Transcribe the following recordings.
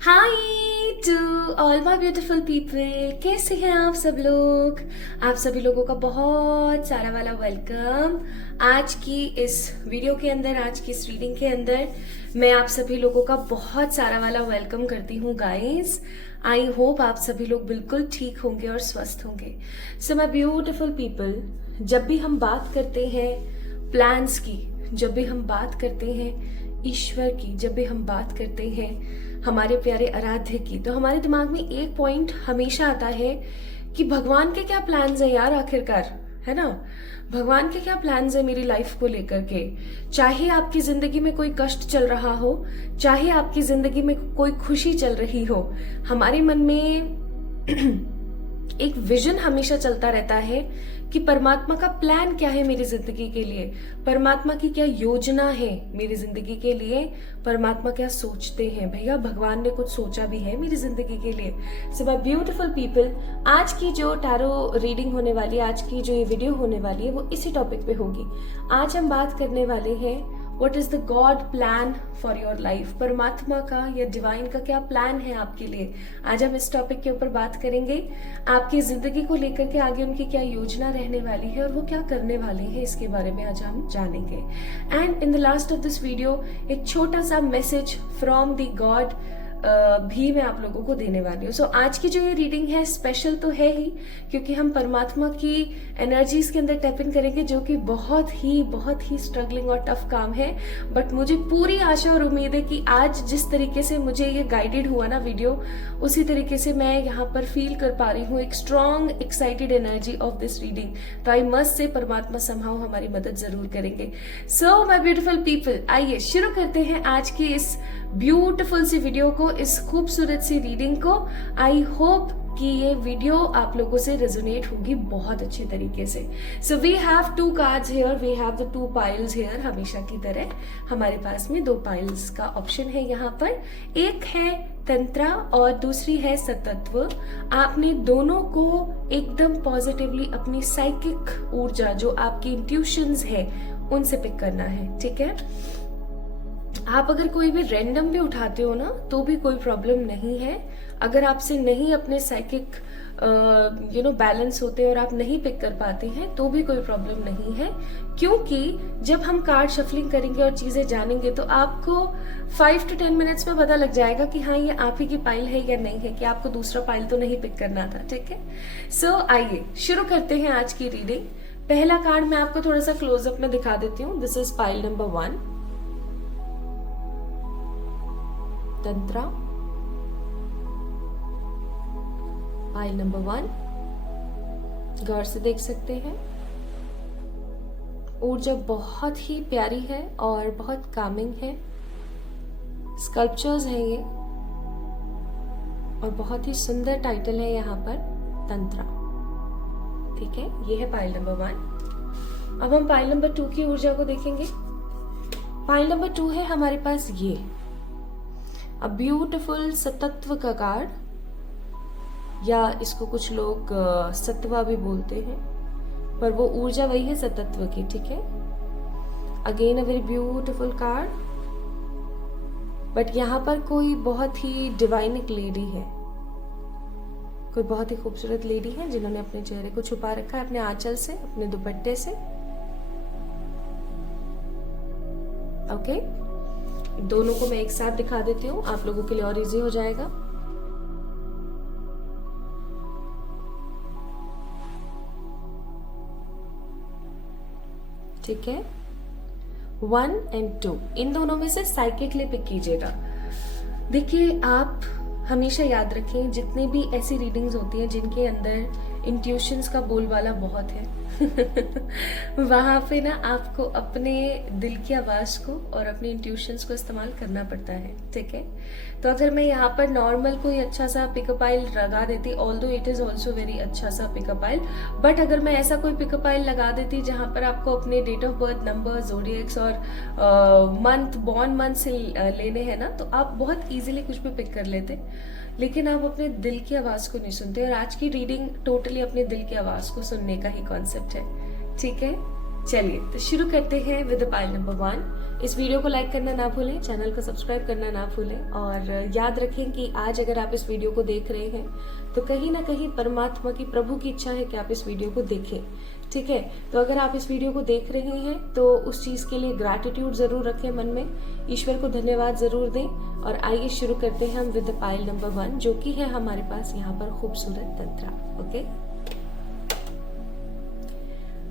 Hi to all my beautiful people, कैसे हैं आप सब लोग। आप सभी लोगों का बहुत सारा वाला वेलकम। आज की इस वीडियो के अंदर, आज की इस रीडिंग के अंदर मैं आप सभी लोगों का बहुत सारा वाला वेलकम करती हूँ गाइस। आई होप आप सभी लोग बिल्कुल ठीक होंगे और स्वस्थ होंगे। सो माय ब्यूटीफुल पीपल, जब भी हम बात करते हैं प्लान्स की, जब भी हम बात करते हैं ईश्वर की, जब भी हम बात करते हैं हमारे प्यारे आराध्य की, तो हमारे दिमाग में एक पॉइंट हमेशा आता है कि भगवान के क्या प्लान्स है यार, आखिरकार, है ना। भगवान के क्या प्लान्स है मेरी लाइफ को लेकर के। चाहे आपकी जिंदगी में कोई कष्ट चल रहा हो, चाहे आपकी जिंदगी में कोई खुशी चल रही हो, हमारे मन में एक विजन हमेशा चलता रहता है कि परमात्मा का प्लान क्या है मेरी जिंदगी के लिए, परमात्मा की क्या योजना है मेरी जिंदगी के लिए, परमात्मा क्या सोचते हैं। भैया भगवान ने कुछ सोचा भी है मेरी जिंदगी के लिए। सो माय ब्यूटीफुल पीपल, आज की जो टैरो रीडिंग होने वाली है, आज की जो ये वीडियो होने वाली है, वो इसी टॉपिक पे होगी। आज हम बात करने वाले हैं what is the God plan for your life. परमात्मा का या डिवाइन का क्या प्लान है आपके लिए, आज हम इस टॉपिक के ऊपर बात करेंगे। आपकी जिंदगी को लेकर के आगे उनकी क्या योजना रहने वाली है और वो क्या करने वाले हैं, इसके बारे में आज हम जानेंगे। And in the last of this video एक छोटा सा मैसेज फ्रॉम द गॉड भी मैं आप लोगों को देने वाली हूँ। सो आज की जो ये रीडिंग है स्पेशल तो है ही, क्योंकि हम परमात्मा की एनर्जीज के अंदर टैप इन करेंगे, जो कि बहुत ही स्ट्रगलिंग और टफ काम है। बट मुझे पूरी आशा और उम्मीद है कि आज जिस तरीके से मुझे ये गाइडेड हुआ ना वीडियो, उसी तरीके से मैं यहाँ पर फील कर पा रही हूँ एक strong excited energy of this reading. तो आई मस्ट से परमात्मा समहाउ हमारी मदद जरूर करेंगे। सो माय ब्यूटीफुल पीपल, आइए शुरू करते हैं आज की इस ब्यूटीफुल सी वीडियो को, इस खूबसूरत सी रीडिंग को। आई होप कि ये वीडियो आप लोगों से रेजोनेट होगी बहुत अच्छे तरीके से। So we have two cards here, we have the two piles here. हमेशा की तरह हमारे पास में दो पाइल्स का ऑप्शन है यहाँ पर। एक है तंत्रा और दूसरी है सतत्व। आपने दोनों को एकदम पॉजिटिवली अपनी साइकिक ऊर्जा, जो आपकी इंट्यूशंस है, उनसे पिक करना है, ठीक है। आप अगर कोई भी रैंडम भी उठाते हो ना, तो भी कोई प्रॉब्लम नहीं है। अगर आपसे नहीं अपने साइकिक बैलेंस होते और आप नहीं पिक कर पाते हैं, तो भी कोई प्रॉब्लम नहीं है। क्योंकि जब हम कार्ड शफलिंग करेंगे और चीजें जानेंगे, तो आपको 5 to 10 मिनट्स में पता लग जाएगा कि हाँ ये आप ही की पाइल है या नहीं है, कि आपको दूसरा पाइल तो नहीं पिक करना था, ठीक है। सो आइए शुरू करते हैं आज की रीडिंग। पहला कार्ड मैं आपको थोड़ा सा क्लोजअप में दिखा देती हूँ। This is pile number 1, tantra. Pile number 1 गौर से देख सकते हैं, ऊर्जा बहुत ही प्यारी है और बहुत कामिंग है। स्कल्पचर्स हैं ये और बहुत ही सुंदर टाइटल है यहाँ पर, तंत्रा, ठीक है। ये है पाइल नंबर 1। अब हम पाइल नंबर 2 की ऊर्जा को देखेंगे। पाइल नंबर 2 है हमारे पास ये अ ब्यूटिफुल सतत्व का कार्ड, या इसको कुछ लोग सत्वा भी बोलते हैं, पर वो ऊर्जा वही है सतत्व की, ठीक है। Again a very beautiful card, but यहाँ पर कोई बहुत ही डिवाइनिक लेडी है, कोई बहुत ही खूबसूरत लेडी है जिन्होंने अपने चेहरे को छुपा रखा है अपने आंचल से, अपने दुपट्टे से। ओके, दोनों को मैं एक साथ दिखा देती हूँ, आप लोगों के लिए और इजी हो जाएगा। ठीक है, 1 और 2 इन दोनों में से साइकिकली पिक कीजिएगा। देखिए, आप हमेशा याद रखें, जितनी भी ऐसी रीडिंग्स होती हैं जिनके अंदर इंट्यूशंस का बोलबाला बहुत है वहां पे ना आपको अपने दिल की आवाज को और अपने इंट्यूशंस को इस्तेमाल करना पड़ता है, ठीक है। तो अगर मैं यहाँ पर नॉर्मल कोई अच्छा सा पिकअप आइल लगा देती, although it is also very अच्छा सा पिकअप आइल, बट अगर मैं ऐसा कोई पिकअप आइल लगा देती जहां पर आपको अपने date of birth number, zodiacs और मंथ, बॉर्न मंथ से लेने हैं ना, तो आप बहुत इजीली कुछ भी पिक कर लेते, लेकिन आप अपने दिल की आवाज को नहीं सुनते। और आज की रीडिंग टोटली अपने दिल की आवाज को सुनने का ही कॉन्सेप्ट है, ठीक है। चलिए तो शुरू करते हैं विद पाइल नंबर 1। इस वीडियो को लाइक करना ना भूलें, चैनल को सब्सक्राइब करना ना भूलें और याद रखें कि आज अगर आप इस वीडियो को देख रहे हैं तो कहीं ना कहीं परमात्मा की, प्रभु की इच्छा है कि आप इस वीडियो को देखें। ठीक है, तो अगर आप इस वीडियो को देख रहे हैं तो उस चीज के लिए ग्रैटिट्यूड जरूर रखें मन में, ईश्वर को धन्यवाद जरूर दें। और आइए शुरू करते हैं हम विद पाइल नंबर 1, जो कि है हमारे पास यहाँ पर खूबसूरत तंत्रा। Okay,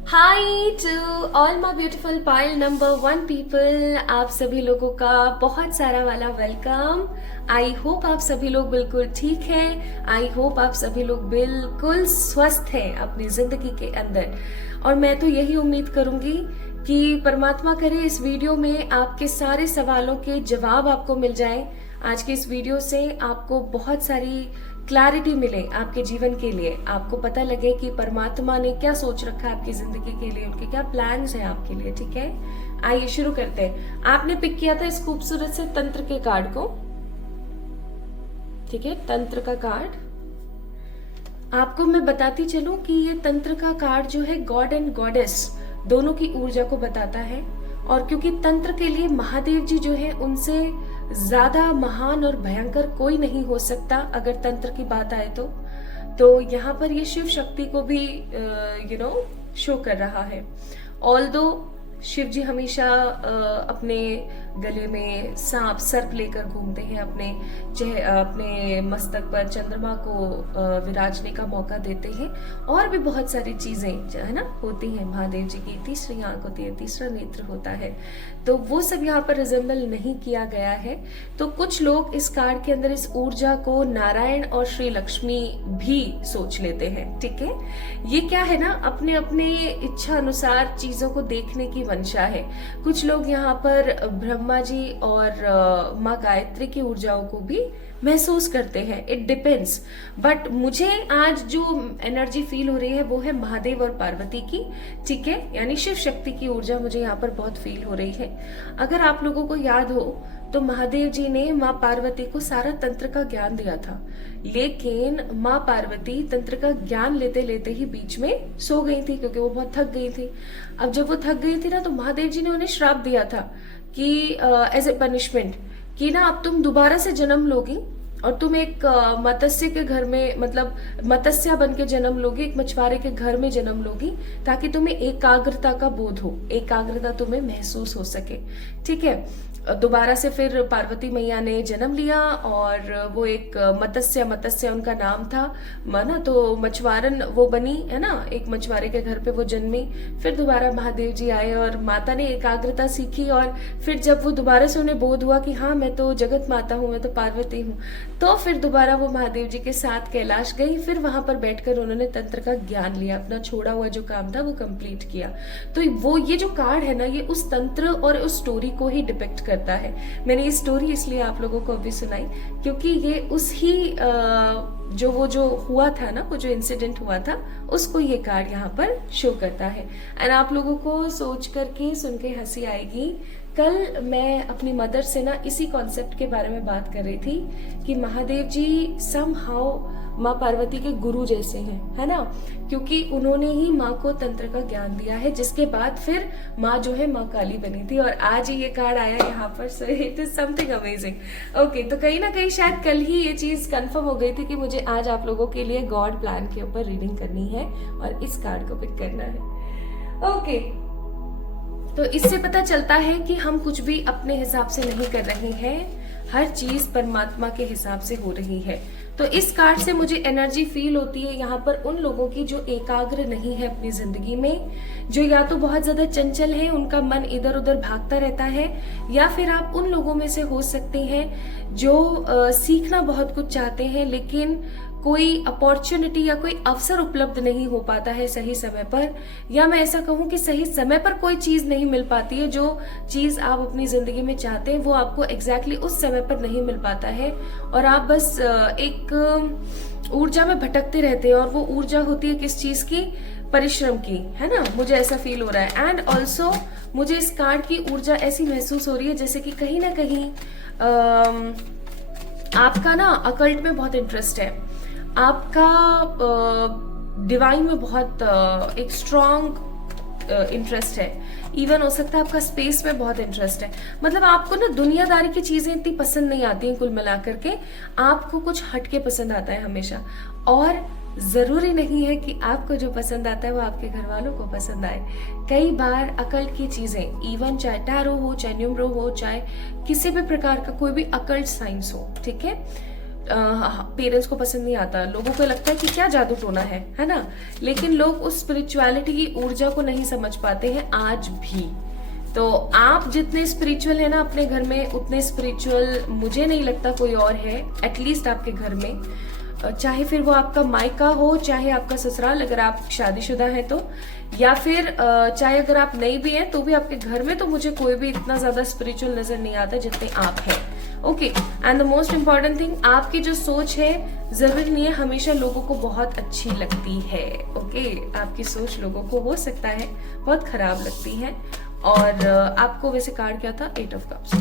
hi to all my beautiful pile number 1 people, आप सभी लोगों का बहुत सारा वाला वेलकम। आई होप आप सभी लोग बिल्कुल ठीक हैं, आई होप आप सभी लोग बिल्कुल स्वस्थ हैं अपनी जिंदगी के अंदर। और मैं तो यही उम्मीद करूंगी कि परमात्मा करे इस वीडियो में आपके सारे सवालों के जवाब आपको मिल जाएं। आज के इस वीडियो से आपको बहुत सारी क्लैरिटी मिले आपके जीवन के लिए, आपको पता लगे कि परमात्मा ने क्या सोच रखा है आपकी जिंदगी के लिए, उनके क्या प्लान्स हैं आपके लिए। ठीक है, आइए शुरू करते हैं। आपने पिक किया था इस खूबसूरत से तंत्र के कार्ड को। ठीक है, तंत्र का कार्ड आपको मैं बताती चलूं कि ये तंत्र का कार्ड जो है गॉड एंड गॉडेस दोनों की ऊर्जा को बताता है। और क्योंकि तंत्र के लिए महादेव जी जो है उनसे ज्यादा महान और भयंकर कोई नहीं हो सकता अगर तंत्र की बात आए तो यहाँ पर ये शिव शक्ति को भी शो कर रहा है। ऑल्दो शिव जी हमेशा अपने गले में सांप सर्प लेकर घूमते हैं, अपने मस्तक पर चंद्रमा को विराजने का मौका देते हैं, और भी बहुत सारी चीजें जो है ना होती हैं। महादेव जी की तीसरी आंख होती है, तीसरा नेत्र होता है, तो वो सब यहाँ पर रिजेंबल नहीं किया गया है। तो कुछ लोग इस कार्ड के अंदर इस ऊर्जा को नारायण और श्री लक्ष्मी भी सोच लेते हैं। ठीक है, ये क्या है ना, अपने अपने इच्छा अनुसार चीजों को देखने की मंशा है। कुछ लोग यहाँ पर ब्रह्मा जी और माँ गायत्री की ऊर्जाओं को भी महसूस करते हैं, इट डिपेंड्स। बट मुझे आज जो एनर्जी फील हो रही है वो है महादेव और पार्वती की। ठीक है, यानी शिव शक्ति की ऊर्जा मुझे यहाँ पर बहुत फील हो रही है। अगर आप लोगों को याद हो तो महादेव जी ने माँ पार्वती को सारा तंत्र का ज्ञान दिया था, लेकिन माँ पार्वती तंत्र का ज्ञान लेते लेते ही बीच में सो गई थी क्योंकि वो बहुत थक गई थी। अब जब वो थक गई थी ना, तो महादेव जी ने उन्हें श्राप दिया था कि एज ए पनिशमेंट कि ना अब तुम दोबारा से जन्म लोगी और तुम एक मत्स्य के घर में, मतलब मत्स्या बन के जन्म लोगी, एक मछुआरे के घर में जन्म लोगी, ताकि तुम्हें एकाग्रता का बोध हो, एकाग्रता तुम्हें महसूस हो सके। ठीक है, दोबारा से फिर पार्वती मैया ने जन्म लिया और वो एक मत्स्य उनका नाम था माना, तो मछुआरन वो बनी है ना, एक मछुआरे के घर पे वो जन्मी। फिर दोबारा महादेव जी आए और माता ने एकाग्रता सीखी, और फिर जब वो दोबारा से उन्हें बोध हुआ कि हाँ मैं तो जगत माता हूँ, मैं तो पार्वती हूँ, तो फिर दोबारा वो महादेव जी के साथ कैलाश गई। फिर वहां पर बैठकर उन्होंने तंत्र का ज्ञान लिया, अपना छोड़ा हुआ जो काम था वो कंप्लीट किया। तो वो ये जो कार्ड है ना, ये उस तंत्र और उस स्टोरी को ही डिपिक्ट करता है। मैंने ये स्टोरी इसलिए आप लोगों को अभी सुनाई क्योंकि ये उस ही जो हुआ था ना, वो जो इंसिडेंट हुआ था, उसको ये कार्ड यहाँ पर शो करता है। एंड आप लोगों को सोच करके सुन के हंसी आएगी, कल मैं अपनी मदर से ना इसी कॉन्सेप्ट के बारे में बात कर रही थी कि महादेव जी समहाउ माँ पार्वती के गुरु जैसे हैं, है ना, क्योंकि उन्होंने ही माँ को तंत्र का ज्ञान दिया है, जिसके बाद फिर माँ जो है माँ काली बनी थी। और आज ही ये कार्ड आया यहाँ पर, so it is something amazing. Okay, तो कहीं ना कहीं शायद कल ही ये चीज कंफर्म हो गई थी कि मुझे आज आप लोगों के लिए गॉड प्लान के ऊपर रीडिंग करनी है और इस कार्ड को पिक करना है। ओके, तो इससे पता चलता है कि हम कुछ भी अपने हिसाब से नहीं कर रहे हैं, हर चीज परमात्मा के हिसाब से हो रही है। तो इस कार्ड से मुझे एनर्जी फील होती है यहाँ पर उन लोगों की जो एकाग्र नहीं है अपनी जिंदगी में, जो या तो बहुत ज्यादा चंचल है, उनका मन इधर उधर भागता रहता है, या फिर आप उन लोगों में से हो सकते हैं जो सीखना बहुत कुछ चाहते हैं लेकिन कोई अपॉर्चुनिटी या कोई अवसर उपलब्ध नहीं हो पाता है सही समय पर, या मैं ऐसा कहूं कि सही समय पर कोई चीज नहीं मिल पाती है। जो चीज आप अपनी जिंदगी में चाहते हैं वो आपको एग्जैक्टली उस समय पर नहीं मिल पाता है और आप बस एक ऊर्जा में भटकते रहते हैं, और वो ऊर्जा होती है किस चीज की, परिश्रम की, है ना। मुझे ऐसा फील हो रहा है। एंड ऑल्सो मुझे इस कार्ड की ऊर्जा ऐसी महसूस हो रही है जैसे कि कहीं ना कहीं आपका ना अकल्ट में बहुत इंटरेस्ट है, आपका डिवाइन में बहुत एक स्ट्रॉन्ग इंटरेस्ट है, इवन हो सकता है आपका स्पेस में बहुत इंटरेस्ट है। मतलब आपको ना दुनियादारी की चीजें इतनी पसंद नहीं आती हैं, कुल मिलाकर के आपको कुछ हटके पसंद आता है हमेशा। और जरूरी नहीं है कि आपको जो पसंद आता है वो आपके घर वालों को पसंद आए। कई बार अकल्ट की चीजें, इवन चाहे टैरो हो, चाहे न्यूमरो हो, चाहे किसी भी प्रकार का कोई भी अकल्ट साइंस हो, ठीक है, पेरेंट्स को पसंद नहीं आता, लोगों को लगता है कि क्या जादू टोना है ना। लेकिन लोग उस स्पिरिचुअलिटी की ऊर्जा को नहीं समझ पाते हैं आज भी। तो आप जितने स्पिरिचुअल है ना अपने घर में, उतने स्पिरिचुअल मुझे नहीं लगता कोई और है, एटलीस्ट आपके घर में। चाहे फिर वो आपका मायका हो, चाहे आपका ससुराल अगर आप शादीशुदा हैं तो, या फिर चाहे अगर आप नहीं भी हैं तो भी आपके घर में तो मुझे कोई भी इतना ज्यादा स्पिरिचुअल नजर नहीं आता जितने आप हैं। Okay, and the most important thing, आपकी जो सोच है जरूरी नहीं है हमेशा लोगों को बहुत अच्छी लगती है। ओके, आपकी सोच लोगों को हो सकता है बहुत खराब लगती है। और आपको वैसे कार्ड क्या था, 8 ऑफ कप्स,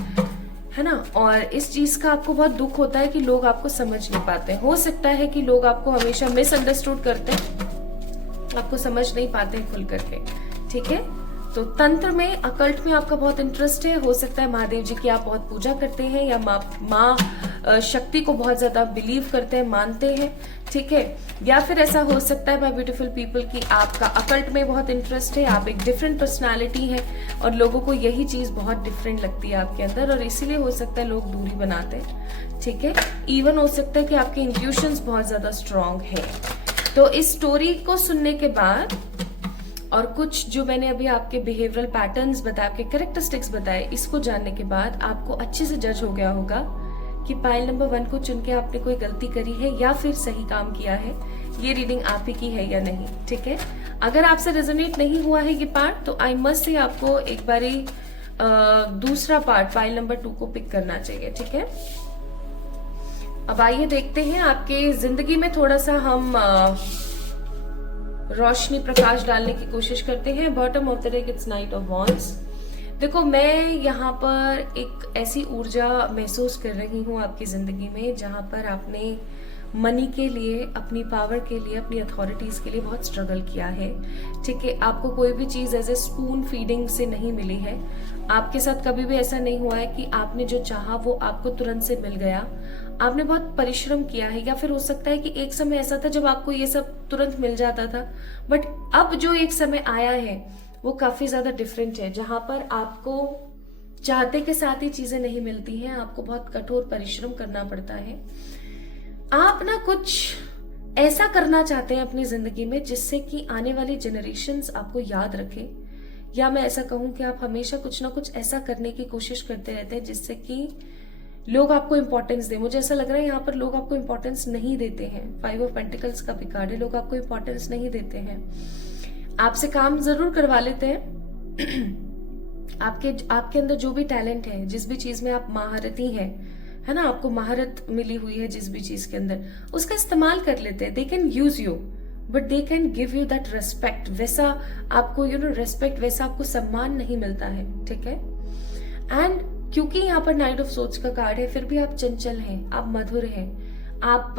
है ना। और इस चीज का आपको बहुत दुख होता है कि लोग आपको समझ नहीं पाते। हो सकता है कि लोग आपको हमेशा मिसअंडरस्टूड करते हैं, आपको समझ नहीं पाते खुल करके, ठीक है। तो तंत्र में, अकल्ट में आपका बहुत इंटरेस्ट है। हो सकता है महादेव जी की आप बहुत पूजा करते हैं, या माँ शक्ति को बहुत ज्यादा बिलीव करते हैं, मानते हैं, ठीक है। या फिर ऐसा हो सकता है माय ब्यूटीफुल पीपल की आपका अकल्ट में बहुत इंटरेस्ट है, आप एक डिफरेंट पर्सनालिटी है और लोगों को यही चीज बहुत डिफरेंट लगती है आपके अंदर, और इसीलिए हो सकता है लोग दूरी बनाते हैं, ठीक है। इवन हो सकता है कि आपके इंट्यूशंस बहुत ज्यादा स्ट्रांग है। तो इस स्टोरी को सुनने के बाद और कुछ जो मैंने अभी आपके बिहेवियरल पैटर्न्स बताए, आपके कैरेक्टरिस्टिक्स बताए, इसको जानने के बाद आपको अच्छे से जज हो गया होगा कि पाइल नंबर 1 को चुन के आपने कोई गलती करी है या फिर सही काम किया है, ये रीडिंग आप ही की है या नहीं, ठीक है। अगर आपसे रेजोनेट नहीं हुआ है ये पार्ट तो आई मस्ट से आपको एक बारी दूसरा पार्ट पाइल नंबर 2 को पिक करना चाहिए, ठीक है। अब आइए देखते हैं आपके जिंदगी में थोड़ा सा हम रोशनी, प्रकाश डालने की कोशिश करते हैं। Bottom of the deck it's night of wands. देखो, मैं यहाँ पर एक ऐसी ऊर्जा महसूस कर रही हूँ आपकी जिंदगी में जहाँ पर आपने मनी के लिए, अपनी पावर के लिए, अपनी अथॉरिटीज के लिए बहुत स्ट्रगल किया है, ठीक है। आपको कोई भी चीज एज ए स्पून फीडिंग से नहीं मिली है। आपके साथ कभी भी ऐसा नहीं हुआ है कि आपने जो चाहा वो आपको तुरंत से मिल गया। आपने बहुत परिश्रम किया है, या फिर हो सकता है कि एक समय ऐसा था जब आपको ये सब तुरंत मिल जाता था, बट अब जो एक समय आया है वो काफी ज्यादा डिफरेंट है, जहां पर आपको चाहते के साथ ही चीजें नहीं मिलती हैं, आपको बहुत कठोर परिश्रम करना पड़ता है। आप ना कुछ ऐसा करना चाहते हैं अपनी जिंदगी में जिससे कि आने वाली जनरेशन्स आपको याद रखें, या मैं ऐसा कहूं कि आप हमेशा कुछ ना कुछ ऐसा करने की कोशिश करते रहते हैं जिससे कि लोग आपको इंपॉर्टेंस दें। मुझे ऐसा लग रहा है यहाँ पर लोग आपको इंपॉर्टेंस नहीं देते हैं। 5 ऑफ पेंटिकल्स का भी कार्ड है, लोग आपको इंपॉर्टेंस नहीं देते हैं, आपसे काम जरूर करवा लेते हैं। आपके अंदर जो भी टैलेंट है, जिस भी चीज में आप महारती हैं, है ना, आपको महारत मिली हुई है जिस भी चीज के अंदर, उसका इस्तेमाल कर लेते हैं। They can use you but they can give you that respect. वैसा आपको रेस्पेक्ट, वैसा आपको सम्मान नहीं मिलता है, ठीक है। एंड क्योंकि यहाँ पर नाइट ऑफ सोच का कार्ड है, फिर भी आप चंचल हैं, आप मधुर हैं, आप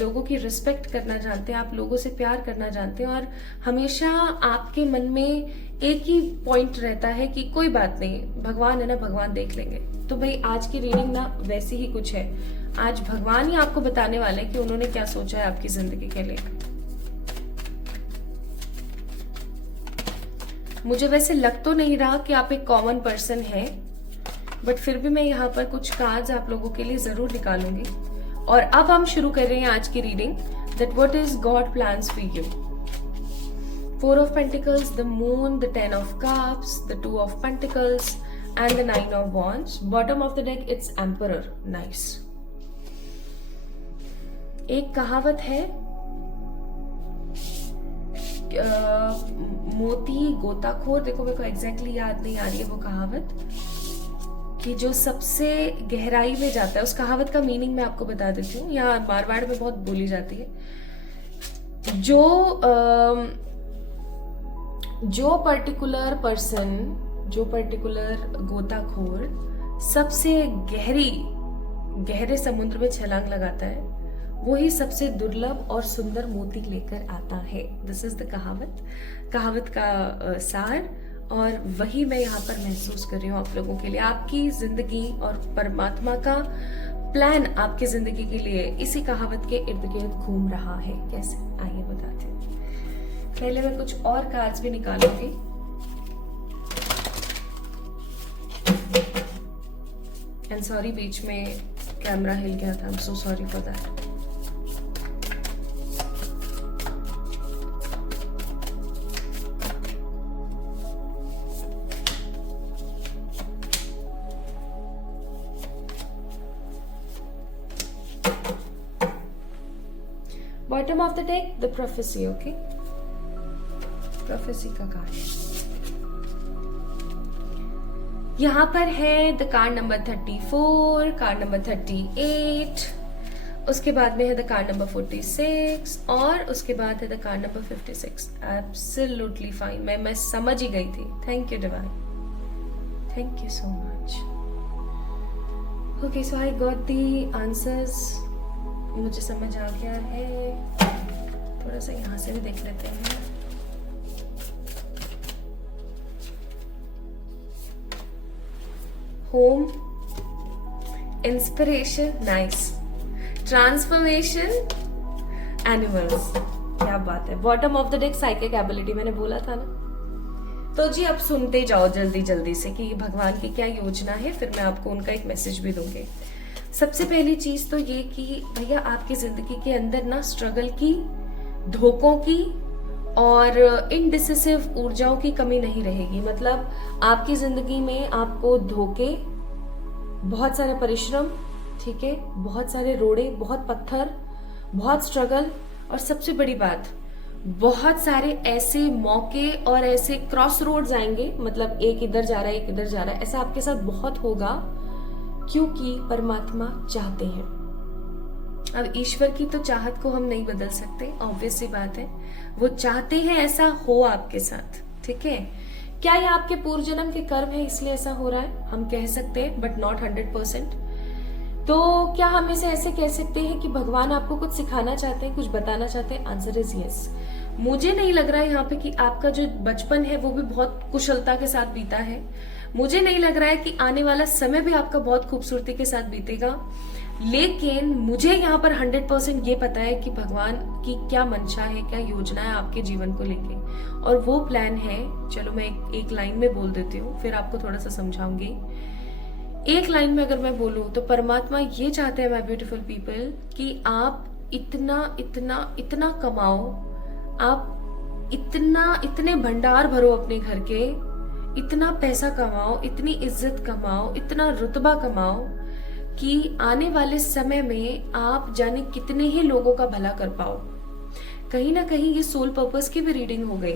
लोगों की रिस्पेक्ट करना जानते हैं, आप लोगों से प्यार करना जानते हैं, और हमेशा आपके मन में एक ही पॉइंट रहता है कि कोई बात नहीं, भगवान है ना, भगवान देख लेंगे। तो भाई आज की रीडिंग ना वैसी ही कुछ है। आज भगवान ही आपको बताने वाले हैं कि उन्होंने क्या सोचा है आपकी जिंदगी के लिए। मुझे वैसे लग तो नहीं रहा कि आप एक कॉमन पर्सन है, बट फिर भी मैं यहाँ पर कुछ कार्ड्स आप लोगों के लिए जरूर निकालूंगी। और अब हम शुरू कर रहे हैं आज की reading, that what is God plans for you. 4 of Pentacles, the Moon, the 10 of Cups, the 2 of Pentacles, and the 9 of Wands. Bottom of the deck, it's Emperor. Nice. एक कहावत है, मोती गोताखोर, देखो मेरे को एग्जैक्टली याद नहीं आ रही है वो कहावत, कि जो सबसे गहराई में जाता है, उस कहावत का मीनिंग मैं आपको बता देती हूँ, यहाँ मारवाड़ में बहुत बोली जाती है। जो पर्टिकुलर पर्सन, जो पर्टिकुलर गोताखोर सबसे गहरे समुद्र में छलांग लगाता है, वही सबसे दुर्लभ और सुंदर मोती लेकर आता है। दिस इज द कहावत का सार। और वही मैं यहाँ पर महसूस कर रही हूँ आप लोगों के लिए। आपकी जिंदगी और परमात्मा का प्लान आपकी जिंदगी के लिए इसी कहावत के इर्द गिर्द घूम रहा है। कैसे, आइए बताते हैं। पहले मैं कुछ और कार्ड्स भी निकालूंगी। एंड सॉरी, बीच में कैमरा हिल गया था, I am so sorry for that. Bottom of the deck the prophecy, okay, prophecy का कार्ड यहाँ पर है। The card number 34, card number 38, उसके बाद में है द कार्ड नंबर 46 और उसके बाद है the card number 56। Absolutely fine, मैं समझ ही गई थी। Thank you divine, thank you so much. Okay, so I got the answers, मुझे समझ आ गया है। थोड़ा सा यहाँ से भी देख लेते हैं। Home, inspiration, nice, transformation, animals, क्या बात है। Bottom of the deck psychic ability, मैंने बोला था ना। तो जी अब सुनते जाओ जल्दी जल्दी से कि भगवान की क्या योजना है, फिर मैं आपको उनका एक मैसेज भी दूंगी। सबसे पहली चीज तो ये कि भैया आपकी जिंदगी के अंदर ना स्ट्रगल की, धोखों की और इनडिसिसिव ऊर्जाओं की कमी नहीं रहेगी। मतलब आपकी जिंदगी में आपको धोखे, बहुत सारे परिश्रम, ठीक है, बहुत सारे रोड़े, बहुत पत्थर, बहुत स्ट्रगल और सबसे बड़ी बात, बहुत सारे ऐसे मौके और ऐसे क्रॉस रोड्स आएंगे। मतलब एक इधर जा रहा है, एक इधर जा रहा है, ऐसा आपके साथ बहुत होगा क्योंकि परमात्मा चाहते हैं। अब ईश्वर की तो चाहत को हम नहीं बदल सकते, ऑब्वियस सी बात है। वो चाहते हैं ऐसा हो आपके साथ, ठीक है। क्या ये आपके पूर्व जन्म के कर्म है इसलिए ऐसा हो रहा है, हम कह सकते हैं, बट नॉट 100%। तो क्या हम इसे ऐसे कह सकते हैं कि भगवान आपको कुछ सिखाना चाहते हैं, कुछ बताना चाहते हैं? Answer is yes. मुझे नहीं लग रहा है यहाँ पे कि आपका जो बचपन है वो भी बहुत कुशलता के साथ बीता है। मुझे नहीं लग रहा है कि आने वाला समय भी आपका बहुत खूबसूरती के साथ बीतेगा। लेकिन मुझे यहाँ पर 100% ये पता है कि भगवान की क्या मंशा है, क्या योजना है आपके जीवन को लेके, और वो प्लान है। चलो मैं एक लाइन में बोल देती हूँ, फिर आपको थोड़ा सा समझाऊंगी। एक लाइन में अगर मैं बोलूँ तो परमात्मा ये चाहते हैं, माय ब्यूटीफुल पीपल, कि आप इतना इतना इतना कमाओ, आप इतने भंडार भरो अपने घर के, इतना पैसा कमाओ, इतनी इज्जत कमाओ, इतना रुतबा कमाओ कि आने वाले समय में आप जाने कितने ही लोगों का भला कर पाओ। कहीं ना कहीं ये सोल पर्पस की भी रीडिंग हो गई।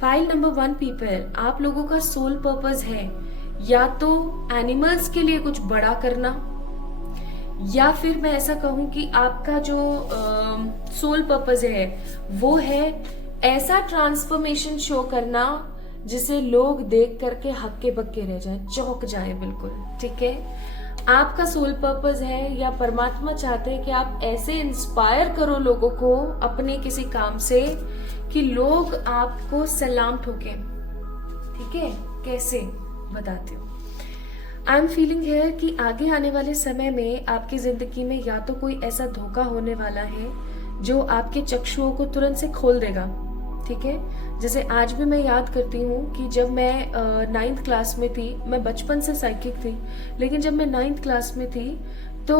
फाइल नंबर 1 पीपल, आप लोगों का सोल पर्पस है या तो एनिमल्स के लिए कुछ बड़ा करना, या फिर मैं ऐसा कहूं कि आपका जो सोल पर्पस है वो है ऐसा ट्रांसफॉर्मेशन शो करना जिसे लोग देख करके हक्के बक्के रह जाए, चौंक जाए बिल्कुल, ठीक है। आपका सोल पर्पस है या परमात्मा चाहते हैं कि आप ऐसे इंस्पायर करो लोगों को अपने किसी काम से कि लोग आपको सलाम ठोकें, ठीक है। कैसे बताती हूँ। आई एम फीलिंग हियर कि आगे आने वाले समय में आपकी जिंदगी में या तो कोई ऐसा धोखा होने वाला है जो आपके चक्षुओं को तुरंत से खोल देगा, ठीक है। जैसे आज भी मैं याद करती हूँ कि जब मैं 9th क्लास में थी, मैं बचपन से साइकिक थी, लेकिन जब मैं 9th क्लास में थी तो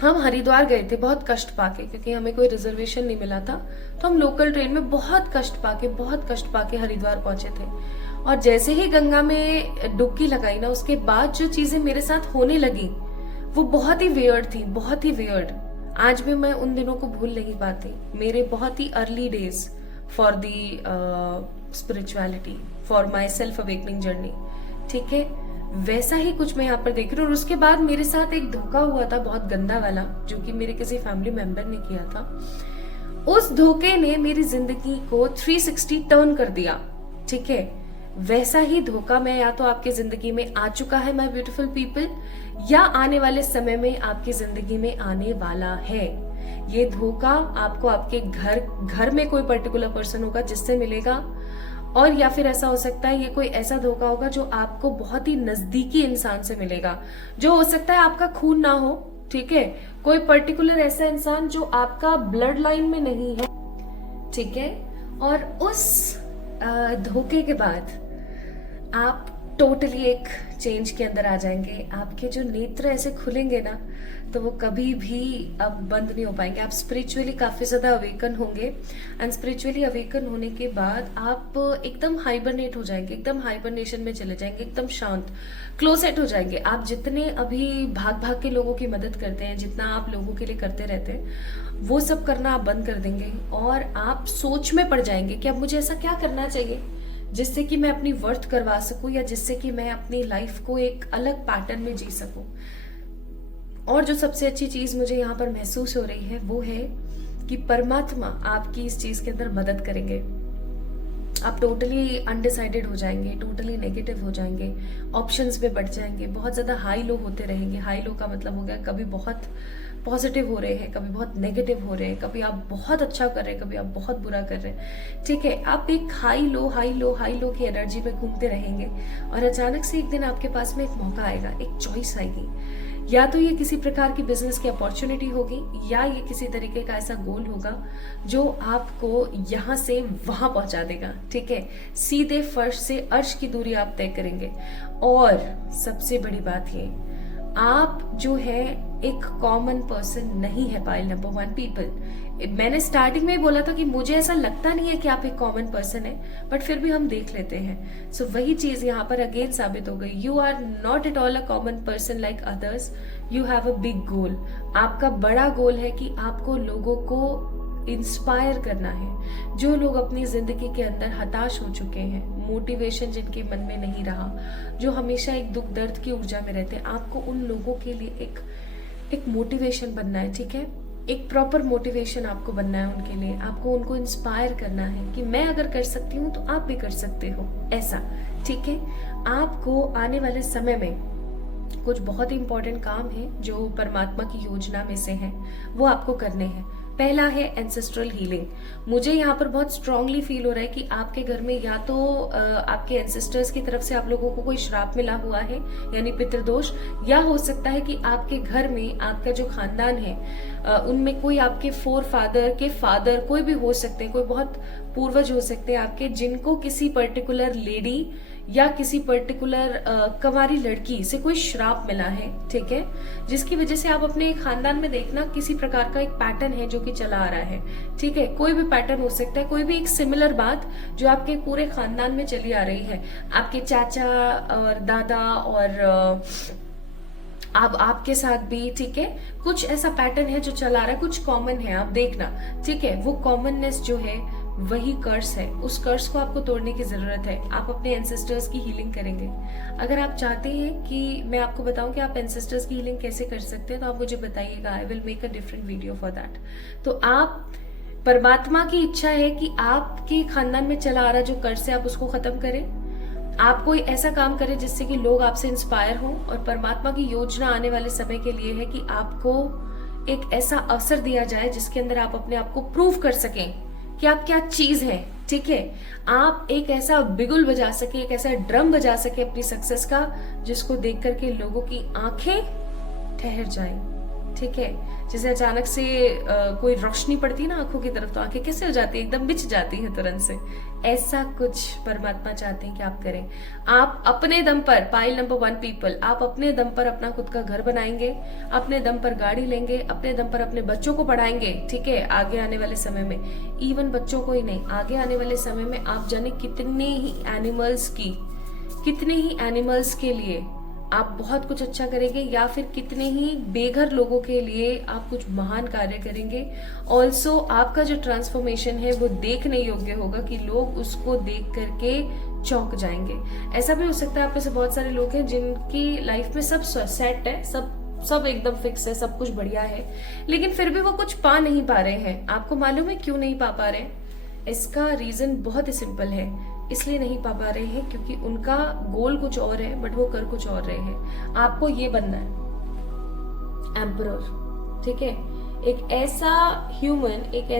हम हरिद्वार गए थे बहुत कष्ट पाके, क्योंकि हमें कोई रिजर्वेशन नहीं मिला था। तो हम लोकल ट्रेन में बहुत कष्ट पाके हरिद्वार पहुंचे थे। और जैसे ही गंगा में डुबकी लगाई ना, उसके बाद जो चीजें मेरे साथ होने लगी वो बहुत ही वियर्ड थी, बहुत ही वियर्ड। आज भी मैं उन दिनों को भूल नहीं पाती। मेरे बहुत ही early days for the spirituality, for my self awakening journey, ठीक है। वैसा ही कुछ मैं यहाँ पर देख रही हूँ। और उसके बाद मेरे साथ एक धोखा हुआ था बहुत गंदा वाला, जो कि मेरे किसी फैमिली मेंबर ने किया था। उस धोखे ने मेरी जिंदगी को 360 टर्न कर दिया, ठीक है। वैसा ही धोखा मैं या तो आपकी जिंदगी में आ चुका है माय ब्यूटीफुल पीपल, या आने वाले समय में आपकी जिंदगी में आने वाला है। ये धोखा आपको आपके घर में कोई पर्टिकुलर पर्सन होगा जिससे मिलेगा, और या फिर ऐसा हो सकता है ये कोई ऐसा धोखा होगा जो आपको बहुत ही नजदीकी इंसान से मिलेगा, जो हो सकता है आपका खून ना हो, ठीक है, कोई पर्टिकुलर ऐसा इंसान जो आपका ब्लड लाइन में नहीं है, ठीक है। और उस धोखे के बाद आप टोटली एक चेंज के अंदर आ जाएंगे। आपके जो नेत्र ऐसे खुलेंगे ना, तो वो कभी भी अब बंद नहीं हो पाएंगे। आप स्पिरिचुअली काफी ज्यादा अवेकन होंगे, एंड स्पिरिचुअली अवेकन होने के बाद आप एकदम हाइबरनेट हो जाएंगे, एकदम हाइबरनेशन में चले जाएंगे, एकदम शांत, क्लोजेट हो जाएंगे। आप जितने अभी भाग भाग के लोगों की मदद करते हैं, जितना आप लोगों के लिए करते रहते हैं, वो सब करना आप बंद कर देंगे, और आप सोच में पड़ जाएंगे कि अब मुझे ऐसा क्या करना चाहिए जिससे कि मैं अपनी वर्थ करवा सकूं, या जिससे कि मैं अपनी लाइफ को एक अलग पैटर्न में जी सकूं। और जो सबसे अच्छी चीज मुझे यहाँ पर महसूस हो रही है वो है कि परमात्मा आपकी इस चीज के अंदर मदद करेंगे। आप टोटली अनडिसाइडेड हो जाएंगे, टोटली नेगेटिव हो जाएंगे, ऑप्शंस में बढ़ जाएंगे, बहुत ज्यादा हाई लो होते रहेंगे। हाई लो का मतलब हो गया कभी बहुत पॉजिटिव हो रहे हैं, कभी बहुत नेगेटिव हो रहे हैं, कभी आप बहुत अच्छा कर रहे हैं, कभी आप बहुत बुरा कर रहे हैं, ठीक है। आप एक high low high low high low की एनर्जी में घूमते रहेंगे, और अचानक से एक दिन आपके पास में एक मौका आएगा, एक चॉइस आएगी। या तो ये किसी प्रकार की बिजनेस की अपॉर्चुनिटी होगी, या ये किसी तरीके का ऐसा गोल होगा जो आपको यहाँ से वहां पहुंचा देगा, ठीक है। सीधे फर्श से अर्श की दूरी आप तय करेंगे। और सबसे बड़ी बात ये, आप जो है एक कॉमन पर्सन नहीं है। पाइल नंबर 1 पीपल, मैंने स्टार्टिंग में ही बोला था कि मुझे ऐसा लगता नहीं है कि आप एक कॉमन पर्सन है, बट फिर भी हम देख लेते हैं। सो वही चीज यहाँ पर अगेन साबित हो गई। You are not at all a common person like others, you have a big goal. आपका बड़ा गोल है कि आपको लोगों को इंस्पायर करना है। जो लोग अपनी जिंदगी के अंदर हताश हो चुके हैं, मोटिवेशन जिनके मन में नहीं रहा, जो हमेशा एक दुख दर्द की ऊर्जा में रहते हैं, आपको उन लोगों के लिए एक मोटिवेशन बनना है, ठीक है। एक प्रॉपर मोटिवेशन आपको बनना है उनके लिए। आपको उनको इंस्पायर करना है कि मैं अगर कर सकती हूँ तो आप भी कर सकते हो, ऐसा, ठीक है। आपको आने वाले समय में कुछ बहुत ही इंपॉर्टेंट काम है जो परमात्मा की योजना में से है, वो आपको करने हैं। पहला है एंसेस्ट्रल हीलिंग। मुझे यहाँ पर बहुत स्ट्रांगली फील हो रहा है कि आपके घर में या तो आपके एंसेस्टर्स की तरफ से आप लोगों को कोई श्राप मिला हुआ है, यानी पितृदोष, या हो सकता है कि आपके घर में आपका जो खानदान है उनमें कोई आपके फोर फादर के फादर कोई भी हो सकते हैं, कोई बहुत पूर्वज हो सकते हैं आपके, जिनको किसी पर्टिकुलर लेडी या किसी पर्टिकुलर कंवारी लड़की से कोई श्राप मिला है, ठीक है, जिसकी वजह से आप अपने खानदान में देखना किसी प्रकार का एक पैटर्न है जो कि चला आ रहा है, ठीक है। कोई भी पैटर्न हो सकता है, कोई भी एक सिमिलर बात जो आपके पूरे खानदान में चली आ रही है, आपके चाचा और दादा और अब आपके साथ भी, ठीक है। कुछ ऐसा पैटर्न है जो चला रहा है, कुछ कॉमन है, आप देखना, ठीक है। वो कॉमननेस जो है वही कर्स है, उस कर्स को आपको तोड़ने की जरूरत है। आप अपने एंसेस्टर्स की हीलिंग करेंगे। अगर आप चाहते हैं कि मैं आपको बताऊं कि आप एंसेस्टर्स की हीलिंग कैसे कर सकते हैं, तो आप मुझे बताइएगा, I will make a different video for that. तो आप, परमात्मा की इच्छा है कि आपके खानदान में चला आ रहा जो कर्स है आप उसको खत्म करें। आप कोई ऐसा काम करें जिससे कि लोग आपसे इंस्पायर हों, और परमात्मा की योजना आने वाले समय के लिए है कि आपको एक ऐसा अवसर दिया जाए जिसके अंदर आप अपने आप को प्रूव कर सकें कि आप क्या चीज है, ठीक है। आप एक ऐसा बिगुल बजा सके, एक ऐसा ड्रम बजा सके अपनी सक्सेस का, जिसको देख करके लोगों की आंखें ठहर जाएं, ठीक है। जैसे अचानक से कोई रोशनी पड़ती है ना आंखों की तरफ, तो आंखें कैसे हो जाती है, एकदम बिछ जाती है तुरंत से। ऐसा कुछ परमात्मा चाहते हैं कि आप करें। आप अपने दम पर, पाइल नंबर 1 पीपल, आप अपने दम पर अपना खुद का घर बनाएंगे, अपने दम पर गाड़ी लेंगे, अपने दम पर अपने बच्चों को पढ़ाएंगे, ठीक है। आगे आने वाले समय में, इवन बच्चों को ही नहीं, आगे आने वाले समय में आप जाने कितने ही एनिमल्स के लिए आप बहुत कुछ अच्छा करेंगे, या फिर कितने ही बेघर लोगों के लिए आप कुछ महान कार्य करेंगे। ऑल्सो आपका जो ट्रांसफॉर्मेशन है वो देखने योग्य होगा कि लोग उसको देख करके चौंक जाएंगे। ऐसा भी हो सकता है आप में से बहुत सारे लोग हैं जिनकी लाइफ में सब सेट है, सब एकदम फिक्स है, सब कुछ बढ़िया है, लेकिन फिर भी वो कुछ पा नहीं पा रहे हैं। आपको मालूम है क्यों नहीं पा रहे हैं? इसका रीजन बहुत ही सिंपल है, इसलिए नहीं पा रहे हैं क्योंकि उनका गोल कुछ और है, बट वो कर कुछ और रहे हैं। आपको ये बनना है एम्परर, ठीक है। एक ऐसा ह्यूमन, एक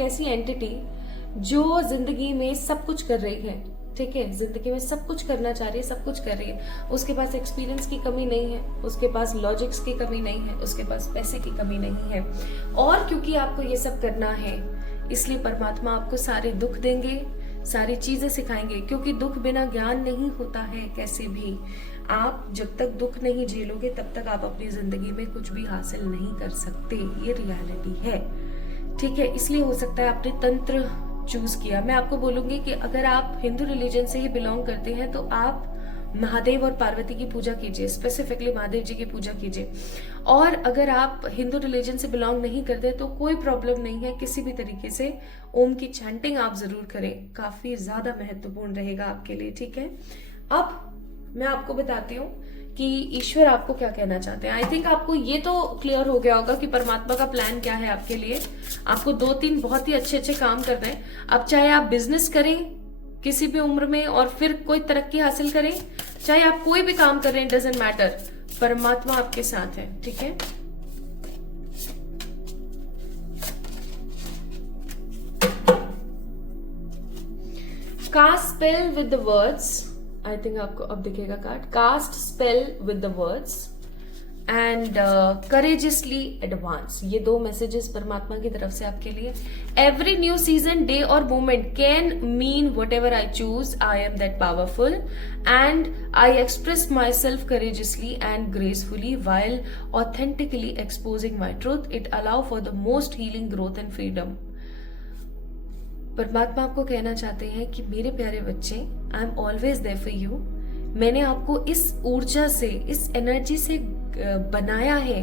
ऐसी एंटिटी जो जिंदगी में सब कुछ कर रही है, ठीक है, जिंदगी में सब कुछ करना चाह रही है, सब कुछ कर रही है, उसके पास एक्सपीरियंस की कमी नहीं है, उसके पास लॉजिक्स की कमी नहीं है, उसके पास पैसे की कमी नहीं है, और क्योंकि आपको ये सब करना है इसलिए परमात्मा आपको सारे दुख देंगे, सारी चीजें सिखाएंगे, क्योंकि दुख बिना ज्ञान नहीं होता है कैसे भी। आप जब तक दुख नहीं झेलोगे तब तक आप अपनी जिंदगी में कुछ भी हासिल नहीं कर सकते, ये रियलिटी है, ठीक है। इसलिए हो सकता है आपने तंत्र चूज किया। मैं आपको बोलूंगी कि अगर आप हिंदू रिलीजन से ही बिलोंग करते हैं तो आप महादेव और पार्वती की पूजा कीजिए, स्पेसिफिकली महादेव जी की पूजा कीजिए। और अगर आप हिंदू रिलीजन से बिलोंग नहीं करते तो कोई प्रॉब्लम नहीं है, किसी भी तरीके से ओम की चैंटिंग आप जरूर करें, काफी ज्यादा महत्वपूर्ण रहेगा आपके लिए, ठीक है। अब मैं आपको बताती हूँ कि ईश्वर आपको क्या कहना चाहते हैं। आई थिंक आपको ये तो क्लियर हो गया होगा कि परमात्मा का प्लान क्या है आपके लिए। आपको 2-3 बहुत ही अच्छे अच्छे काम करने हैं। अब चाहे आप बिजनेस करें किसी भी उम्र में और फिर कोई तरक्की हासिल करें, चाहे आप कोई भी काम कर रहे हैं, डजंट मैटर, परमात्मा आपके साथ है, ठीक है। Cast spell with the words, I think आपको अब दिखेगा card, cast spell with the words and courageously advance. ये 2 मैसेजेस परमात्मा की तरफ से आपके लिए। एवरी न्यू सीजन, डे और moment can mean whatever I choose, I am that powerful and I express myself courageously and gracefully while authentically exposing my truth. It allow for the most healing growth and freedom. परमात्मा आपको कहना चाहते हैं कि मेरे प्यारे बच्चे, I am always there for you. मैंने आपको इस ऊर्जा से, इस एनर्जी से बनाया है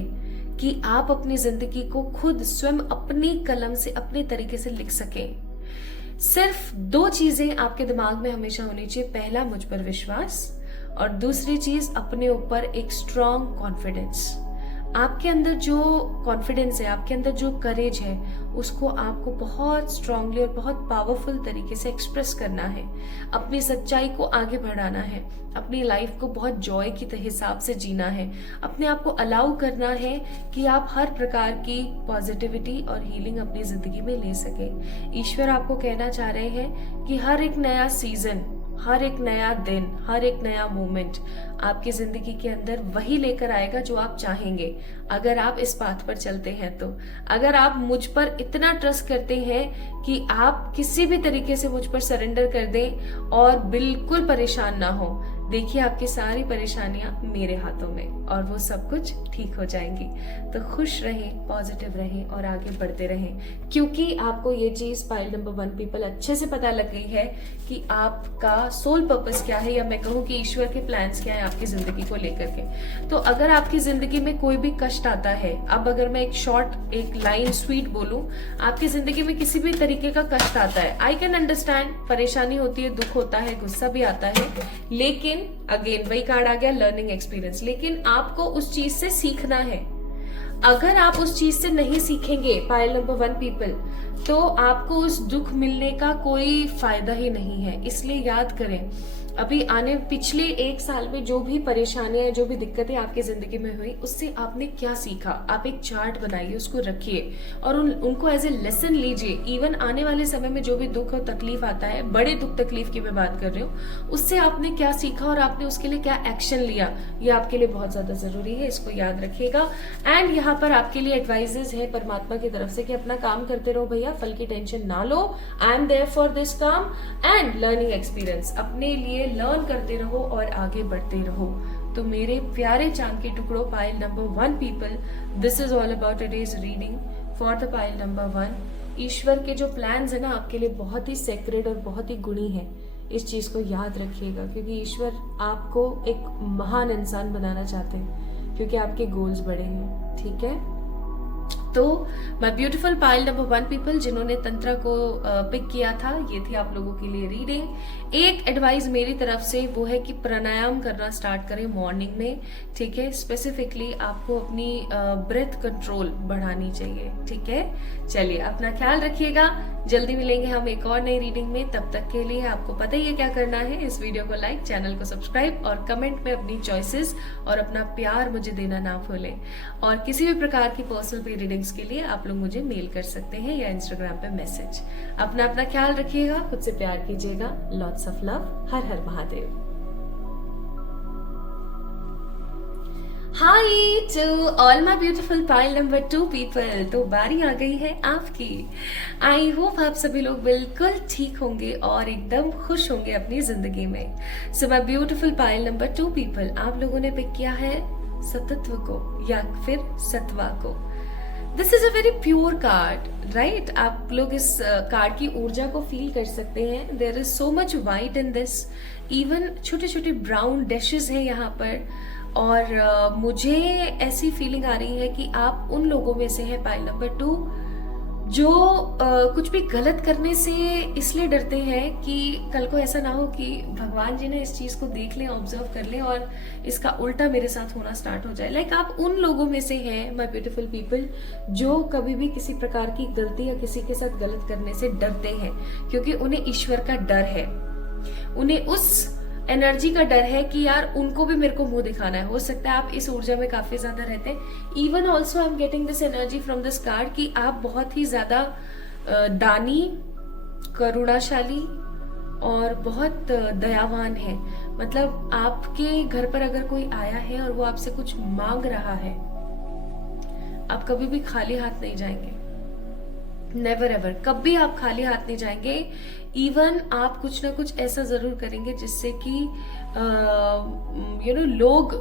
कि आप अपनी जिंदगी को खुद स्वयं अपनी कलम से अपने तरीके से लिख सकें। सिर्फ 2 चीजें आपके दिमाग में हमेशा होनी चाहिए। पहला, मुझ पर विश्वास, और दूसरी चीज अपने ऊपर एक स्ट्रॉन्ग कॉन्फिडेंस। आपके अंदर जो कॉन्फिडेंस है, आपके अंदर जो करेज है, उसको आपको बहुत स्ट्रांगली और बहुत पावरफुल तरीके से एक्सप्रेस करना है। अपनी सच्चाई को आगे बढ़ाना है, अपनी लाइफ को बहुत जॉय के हिसाब से जीना है, अपने आप को अलाउ करना है कि आप हर प्रकार की पॉजिटिविटी और हीलिंग अपनी जिंदगी में ले सके। ईश्वर आपको कहना चाह रहे हैं कि हर एक नया सीजन, हर एक नया दिन, हर एक नया मोमेंट आपकी जिंदगी के अंदर वही लेकर आएगा जो आप चाहेंगे, अगर आप इस पाथ पर चलते हैं तो। अगर आप मुझ पर इतना ट्रस्ट करते हैं कि आप किसी भी तरीके से मुझ पर सरेंडर कर दें और बिल्कुल परेशान ना हो, देखिए आपकी सारी परेशानियां मेरे हाथों में और वो सब कुछ ठीक हो जाएंगी। तो खुश रहें, पॉजिटिव रहें और आगे बढ़ते रहें, क्योंकि आपको ये चीज पाइल नंबर 1 पीपल अच्छे से पता लग गई है कि आपका सोल पर्पस क्या है, या मैं कहूँ कि ईश्वर के प्लान्स क्या है आपकी जिंदगी को लेकर के। तो अगर आपकी जिंदगी में कोई भी कष्ट आता है, अब अगर मैं एक लाइन स्वीट बोलूं, आपकी जिंदगी में किसी भी तरीके का कष्ट आता है, आई कैन अंडरस्टैंड, परेशानी होती है, दुख होता है, गुस्सा भी आता है, लेकिन अगेन वही कार्ड आ गया, लर्निंग एक्सपीरियंस। लेकिन आपको उस चीज से सीखना है। अगर आप उस चीज से नहीं सीखेंगे पाइल नंबर 1 पीपल, तो आपको उस दुख मिलने का कोई फायदा ही नहीं है। इसलिए याद करें, अभी पिछले 1 साल में जो भी परेशानियां, जो भी दिक्कतें आपकी जिंदगी में हुई, उससे आपने क्या सीखा। आप एक चार्ट बनाइए, उसको रखिए और उनको एज ए लेसन लीजिए। इवन आने वाले समय में जो भी दुख और तकलीफ आता है, बड़े दुख तकलीफ की मैं बात कर रही हूँ, उससे आपने क्या सीखा और आपने उसके लिए क्या एक्शन लिया, ये आपके लिए बहुत ज्यादा जरूरी है, इसको याद रखिएगा। एंड यहाँ पर आपके लिए एडवाइजेज है परमात्मा की तरफ से कि अपना काम करते रहो भैया, फल की टेंशन ना लो, I am there for this काम एंड लर्निंग एक्सपीरियंस। अपने लिए लर्न करते रहो और आगे बढ़ते रहो। तो मेरे प्यारे चांद के टुकड़ों, pile number 1 people, this is all about today's reading for the pile number 1। ईश्वर के जो प्लान्स है ना आपके लिए, बहुत ही सेक्रेड और बहुत ही गुणी है। इस चीज को याद रखिएगा, क्योंकि ईश्वर आपको एक महान इंसान बनाना चाहते हैं, क्योंकि आपके गोल्स बड़े हैं, ठीक है। तो my beautiful pile number 1 people जिन्होंने तंत्रा को पिक किया था, ये थी आप लोगों के लिए रीडिंग। एक एडवाइस मेरी तरफ से वो है कि प्राणायाम करना स्टार्ट करें मॉर्निंग में, ठीक है। स्पेसिफिकली आपको अपनी ब्रेथ कंट्रोल बढ़ानी चाहिए, ठीक है। चलिए, अपना ख्याल रखिएगा, जल्दी मिलेंगे हम एक और नई रीडिंग में। तब तक के लिए आपको पता ही है क्या करना है, इस वीडियो को लाइक, चैनल को सब्सक्राइब और कमेंट में अपनी चॉइसेस और अपना प्यार मुझे देना ना भूलें। और किसी भी प्रकार की पर्सनल पे रीडिंग रीडिंग्स के लिए आप लोग मुझे मेल कर सकते हैं या इंस्टाग्राम पे मैसेज। अपना अपना ख्याल रखिएगा, खुद से प्यार कीजिएगा। Lots of love. हर हर Mahadev. Hi to all my beautiful pile number 2 people. तो बारी आ गई है आपकी। आई होप आप सभी लोग बिल्कुल ठीक होंगे और एकदम खुश होंगे अपनी जिंदगी में। So my beautiful pile number 2 people, आप लोगों ने पिक किया है सतत्व को या फिर सत्वा को। This is a very pure card, right? आप लोग इस कार्ड की ऊर्जा को फील कर सकते हैं। There is so much white in this, even छोटे छोटे ब्राउन डैशेस हैं यहाँ पर। और मुझे ऐसी फीलिंग आ रही है कि आप उन लोगों में से हैं, पाइल नंबर 2, जो कुछ भी गलत करने से इसलिए डरते हैं कि कल को ऐसा ना हो कि भगवान जी ने इस चीज को देख लें, ऑब्जर्व कर लें और इसका उल्टा मेरे साथ होना स्टार्ट हो जाए। लाइक आप उन लोगों में से हैं, माय ब्यूटीफुल पीपल, जो कभी भी किसी प्रकार की गलती या किसी के साथ गलत करने से डरते हैं, क्योंकि उन्हें ईश्वर का डर है। उन्हें उस एनर्जी का डर है कि यार उनको भी मेरे को मुंह दिखाना है। हो सकता है आप इस ऊर्जा में काफी ज्यादा रहते हैं। Even also I am getting this energy from this card कि आप बहुत ही ज्यादा दानी, करुणाशाली और बहुत दयावान है। मतलब आपके घर पर अगर कोई आया है और वो आपसे कुछ मांग रहा है, आप कभी भी खाली हाथ नहीं जाएंगे। नेवर एवर, कभी आप खाली हाथ नहीं जाएंगे। इवन आप कुछ ना कुछ ऐसा जरूर करेंगे जिससे कि लोग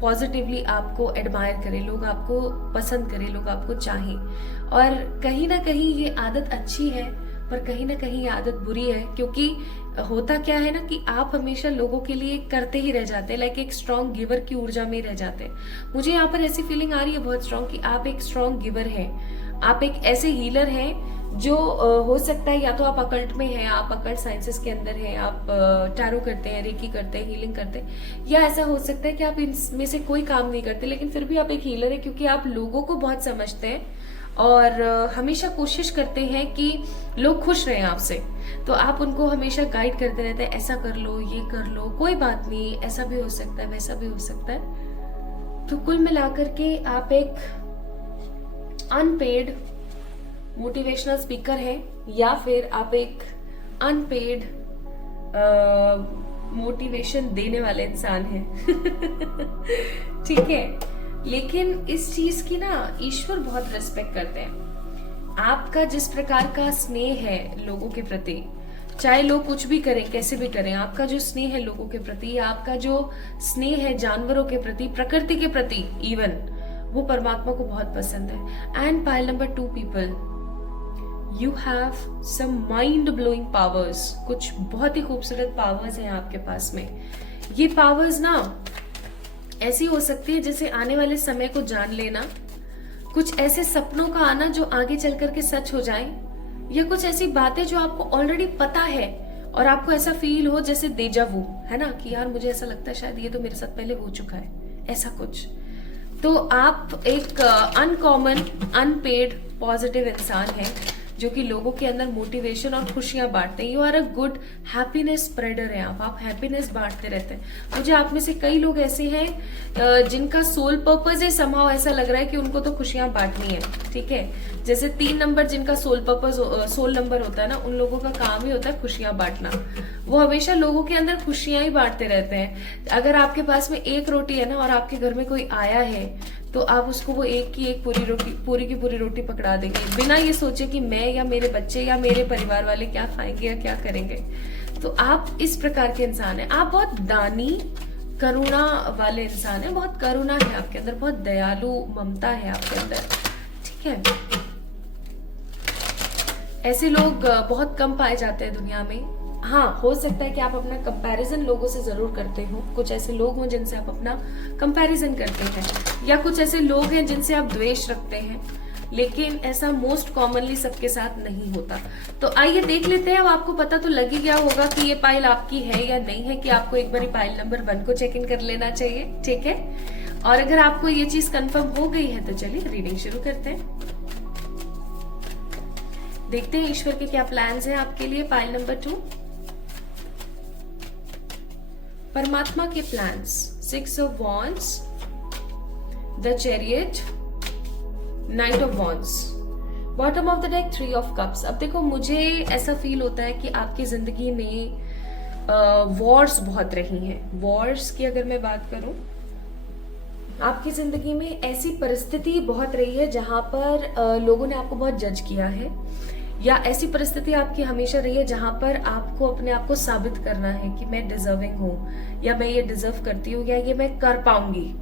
पॉजिटिवली आपको एडमायर करें, लोग आपको पसंद करें, लोग आपको चाहें। और कहीं ना कहीं ये आदत अच्छी है, पर कहीं ना कहीं ये आदत बुरी है, क्योंकि होता क्या है ना कि आप हमेशा लोगों के लिए करते ही रह जाते हैं। लाइक एक स्ट्रॉन्ग गिवर की ऊर्जा में रह जाते हैं। मुझे यहाँ पर ऐसी फीलिंग आ रही है बहुत स्ट्रॉन्ग कि आप एक स्ट्रॉन्ग गिवर हैं। आप एक ऐसे हीलर हैं जो हो सकता है या तो आप अकल्ट में हैं, आप अकल्ट साइंसेस के अंदर हैं, आप टैरो करते हैं, रेकी करते हैं, हीलिंग करते हैं, या ऐसा हो सकता है कि आप इनमें से कोई काम नहीं करते, लेकिन फिर भी आप एक हीलर है, क्योंकि आप लोगों को बहुत समझते हैं और हमेशा कोशिश करते हैं कि लोग खुश रहें आपसे। तो आप उनको हमेशा गाइड करते रहते हैं, ऐसा कर लो, ये कर लो, कोई बात नहीं, ऐसा भी हो सकता है, वैसा भी हो सकता है। तो कुल मिलाकर के आप एक अनपेड मोटिवेशनल स्पीकर है, या फिर आप एक अनपेड मोटिवेशन देने वाले इंसान हैं। ठीक है, लेकिन इस चीज की ना ईश्वर बहुत रिस्पेक्ट करते हैं। आपका जिस प्रकार का स्नेह है लोगों के प्रति, चाहे लोग कुछ भी करें, कैसे भी करें, आपका जो स्नेह है लोगों के प्रति, आपका जो स्नेह है जानवरों के प्रति, प्रकृति के प्रति इवन, वो परमात्मा को बहुत पसंद है। And pile number 2 people, you have some mind blowing powers. कुछ बहुत ही खूबसूरत पावर्स हैं आपके पास में। ये पावर्स ना ऐसी हो सकती है जैसे आने वाले समय को जान लेना, कुछ ऐसे सपनों का आना जो आगे चल करके सच हो जाए, या कुछ ऐसी बातें जो आपको ऑलरेडी पता है और आपको ऐसा फील हो जैसे डेजा वू, है ना, कि यार मुझे ऐसा लगता है शायद ये तो मेरे साथ पहले हो चुका है, ऐसा कुछ। तो आप एक अनकॉमन, अनपेड, पॉजिटिव इंसान हैं जो कि लोगों के अंदर मोटिवेशन और खुशियां बांटते हैं। You are a good happiness spreader हैं आप हैप्पीनेस बांटते रहते हैं। मुझे आप में से कई लोग ऐसे हैं जिनका सोल पर्पस है, समहाउ ऐसा लग रहा है कि उनको तो खुशियां बांटनी है। ठीक है, जैसे 3 नंबर जिनका सोल पर्पस, सोल नंबर होता है ना, उन लोगों का काम ही होता है खुशियां बांटना। वो हमेशा लोगों के अंदर खुशियां ही बांटते रहते हैं। अगर आपके पास में एक रोटी है ना और आपके घर में कोई आया है, तो आप उसको वो एक की एक पूरी की पूरी रोटी पकड़ा देंगे, बिना ये सोचे कि मैं या मेरे बच्चे या मेरे परिवार वाले क्या खाएंगे या क्या करेंगे। तो आप इस प्रकार के इंसान हैं। आप बहुत दानी, करुणा वाले इंसान हैं। बहुत करुणा है आपके अंदर, बहुत दयालु ममता है आपके अंदर। ठीक है, ऐसे लोग बहुत कम पाए जाते हैं दुनिया में। हाँ, हो सकता है कि आप अपना कंपैरिजन लोगों से जरूर करते हो। कुछ ऐसे लोग हों जिनसे आप अपना कंपैरिजन करते हैं, या कुछ ऐसे लोग हैं जिनसे आप द्वेष रखते हैं, लेकिन ऐसा मोस्ट कॉमनली सबके साथ नहीं होता। तो आइए देख लेते हैं। अब आपको पता तो लग ही गया होगा कि ये पाइल आपकी है या नहीं है, कि आपको एक बार पाइल नंबर 1 को चेक इन कर लेना चाहिए। ठीक है, और अगर आपको ये चीज कंफर्म हो गई है तो चलिए रीडिंग शुरू करते हैं। देखते हैं ईश्वर के क्या प्लान्स हैं आपके लिए। पाइल नंबर 2, परमात्मा के plans, 6 of wands, the chariot, night of wands, bottom of the deck 3 of cups. अब देखो मुझे ऐसा फील होता है कि आपकी जिंदगी में वॉर्स बहुत रही हैं। वॉर्स की अगर मैं बात करूं, आपकी जिंदगी में ऐसी परिस्थिति बहुत रही है जहां पर लोगों ने आपको बहुत जज किया है, या ऐसी परिस्थिति आपकी हमेशा रही है जहां पर आपको अपने आप को साबित करना है कि मैं डिजर्विंग हूं, या मैं ये डिजर्व करती हूँ, या ये मैं कर पाऊंगी।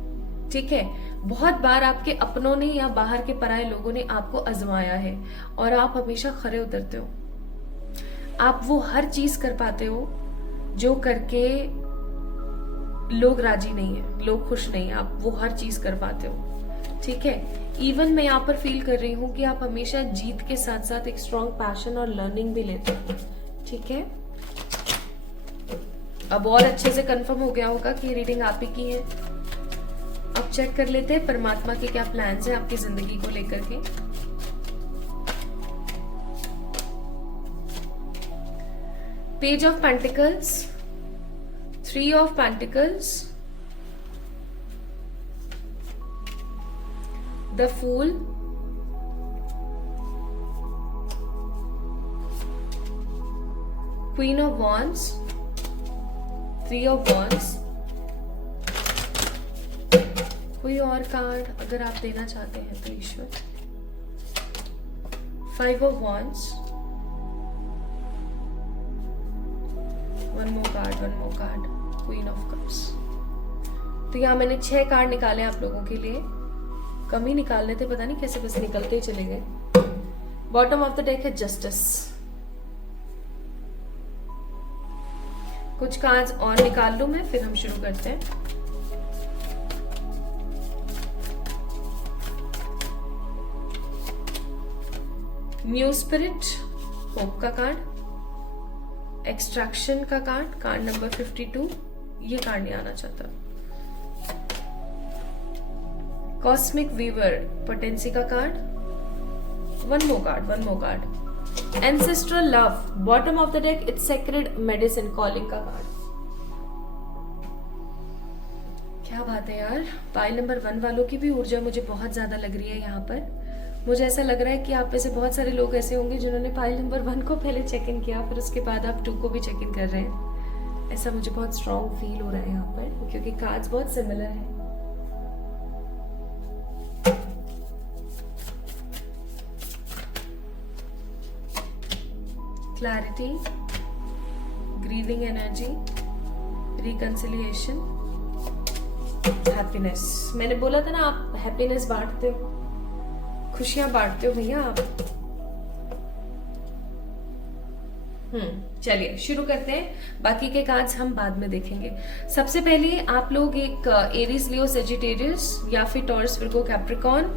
ठीक है, बहुत बार आपके अपनों ने या बाहर के पराये लोगों ने आपको आजमाया है और आप हमेशा खरे उतरते हो। आप वो हर चीज कर पाते हो जो करके लोग राजी नहीं है, लोग खुश नहीं है, आप वो हर चीज कर पाते हो। ठीक है, इवन मैं यहाँ पर फील कर रही हूँ कि आप हमेशा जीत के साथ साथ एक स्ट्रॉन्ग पैशन और लर्निंग भी लेते हो। ठीक है, अब और अच्छे से कंफर्म हो गया होगा कि रीडिंग आप ही की है। अब चेक कर लेते हैं परमात्मा के क्या प्लान्स हैं आपकी जिंदगी को लेकर के। Page of pentacles, 3 of pentacles, the fool, queen of wands, 3 of wands. कोई और कार्ड अगर आप देना चाहते हैं तो ईश्वर, 5 of wands, one more card, queen of cups. तो यहाँ मैंने 6 कार्ड निकाले आप लोगों के लिए, कम ही निकालने थे, पता नहीं कैसे बस निकलते ही चले गए। बॉटम ऑफ द डेक है जस्टिस। कुछ कार्ड्स और निकाल लूं मैं, फिर हम शुरू करते हैं। न्यू स्पिरिट, होप का कार्ड, एक्सट्रैक्शन का कार्ड, कार्ड नंबर 52, ये कार्ड नहीं आना चाहता। कॉस्मिक वीवर, पोटेंसी का card, one more card. Ancestral love, bottom of the deck it's sacred medicine, calling का कार्ड। क्या बात है यार, पाइल नंबर 1 वालों की भी ऊर्जा मुझे बहुत ज्यादा लग रही है यहाँ पर। मुझे ऐसा लग रहा है कि आप में से बहुत सारे लोग ऐसे होंगे जिन्होंने पाइल नंबर 1 को पहले चेक इन किया, फिर उसके बाद आप 2 को भी चेक इन कर रहे हैं। ऐसा मुझे बहुत स्ट्रॉन्ग फील हो रहा है यहाँ पर, क्योंकि कार्ड्स बहुत सिमिलर है। Clarity, grieving energy, reconciliation, happiness. मैंने बोला था ना आप हैप्पीनेस बांटते हो, खुशियां बांटते हो भैया आप। चलिए शुरू करते हैं, बाकी के कार्ड्स हम बाद में देखेंगे। सबसे पहले आप लोग एक एरीज, लियो, सेजिटेरियस या फिर टॉरस, विर्गो, कैप्रिकॉर्न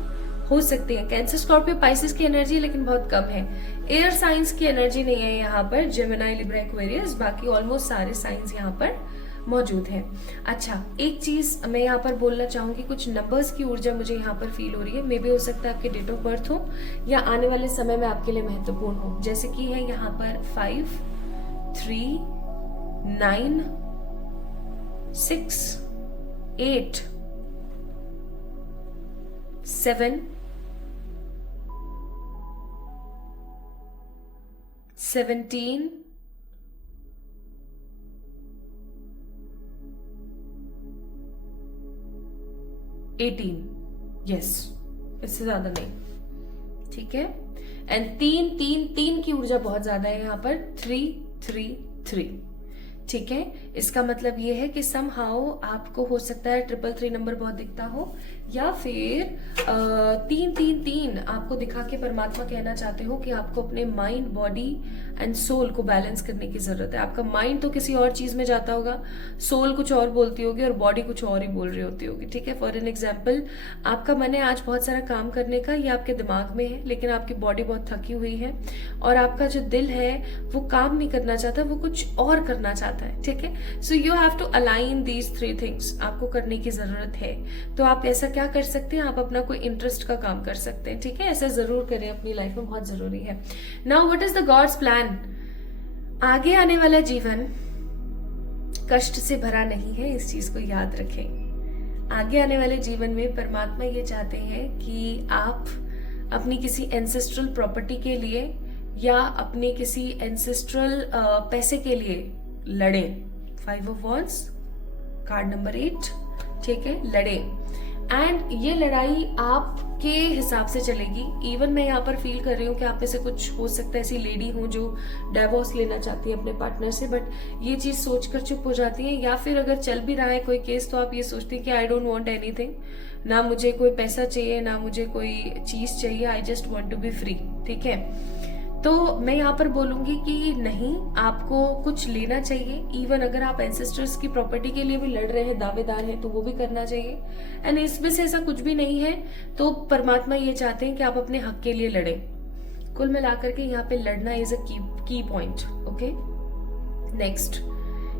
हो सकते हैं। कैंसर, स्कॉर्पियो, पाइसेस की एनर्जी लेकिन बहुत कम है। एयर साइंस की एनर्जी नहीं है यहाँ पर, जेमिनी, लिब्रा, एक्वेरियस, बाकी ऑलमोस्ट सारे साइंस यहाँ पर मौजूद हैं। अच्छा, एक चीज मैं यहाँ पर बोलना चाहूंगी, कुछ नंबर्स की ऊर्जा मुझे यहाँ पर फील हो रही है। मे बी हो सकता है आपके डेट ऑफ बर्थ हो या आने वाले समय में आपके लिए महत्वपूर्ण हो, जैसे कि है यहाँ पर 5, 3, 9, 6, 8, 7, 17, 18, यस, इससे ज्यादा नहीं। ठीक है, एंड 3 की ऊर्जा बहुत ज्यादा है यहाँ पर, 3, 3, 3। ठीक है, इसका मतलब ये है कि समहाउ आपको हो सकता है 333 नंबर बहुत दिखता हो, या फिर 3 आपको दिखा के परमात्मा कहना चाहते हो कि आपको अपने माइंड, बॉडी एंड सोल को बैलेंस करने की जरूरत है। आपका माइंड तो किसी और चीज में जाता होगा, सोल कुछ और बोलती होगी और बॉडी कुछ और ही बोल रही होती होगी। ठीक है, फॉर एन एग्जाम्पल, आपका मन है आज बहुत सारा काम करने का, ये आपके दिमाग में है, लेकिन आपकी बॉडी बहुत थकी हुई है और आपका जो दिल है वो काम नहीं करना चाहता, वो कुछ और करना चाहता है। ठीक है, so you have to align these 3 things, आपको करने की जरूरत है। तो आप ऐसा क्या कर सकते हैं, आप अपना कोई इंटरेस्ट का काम कर सकते हैं। ठीक है, ऐसा जरूर करें, अपनी लाइफ में बहुत जरूरी है। Now what is the gods plan? आगे आने वाला जीवन कष्ट से भरा नहीं है, इस चीज को याद रखें। आगे आने वाले जीवन में परमात्मा ये चाहते हैं कि आप अपनी किसी एंसेस्ट्रल प्रॉपर्टी के लिए या अपने किसी एंसेस्ट्रल पैसे के लिए लड़े। 5 ऑफ वॉन्ड्स, कार्ड नंबर 8, ठीक है, लड़े। एंड ये लड़ाई आपके हिसाब से चलेगी। इवन मैं यहाँ पर फील कर रही हूँ कि आप में से कुछ हो सकता है ऐसी लेडी हो जो डाइवोर्स लेना चाहती है अपने पार्टनर से, बट ये चीज सोचकर चुप हो जाती है, या फिर अगर चल भी रहा है कोई केस तो आप ये सोचती हैं कि आई डोंट वांट एनीथिंग, ना मुझे कोई पैसा चाहिए ना मुझे कोई चीज चाहिए, I just want to be free. ठीक है, तो मैं यहाँ पर बोलूंगी कि नहीं, आपको कुछ लेना चाहिए। इवन अगर आप एंसेस्टर्स की प्रॉपर्टी के लिए भी लड़ रहे हैं, दावेदार हैं, तो वो भी करना चाहिए। एंड इसमें से ऐसा कुछ भी नहीं है तो परमात्मा ये चाहते हैं कि आप अपने हक के लिए लड़े। कुल मिलाकर के यहाँ पे लड़ना इज अ की पॉइंट। ओके, नेक्स्ट,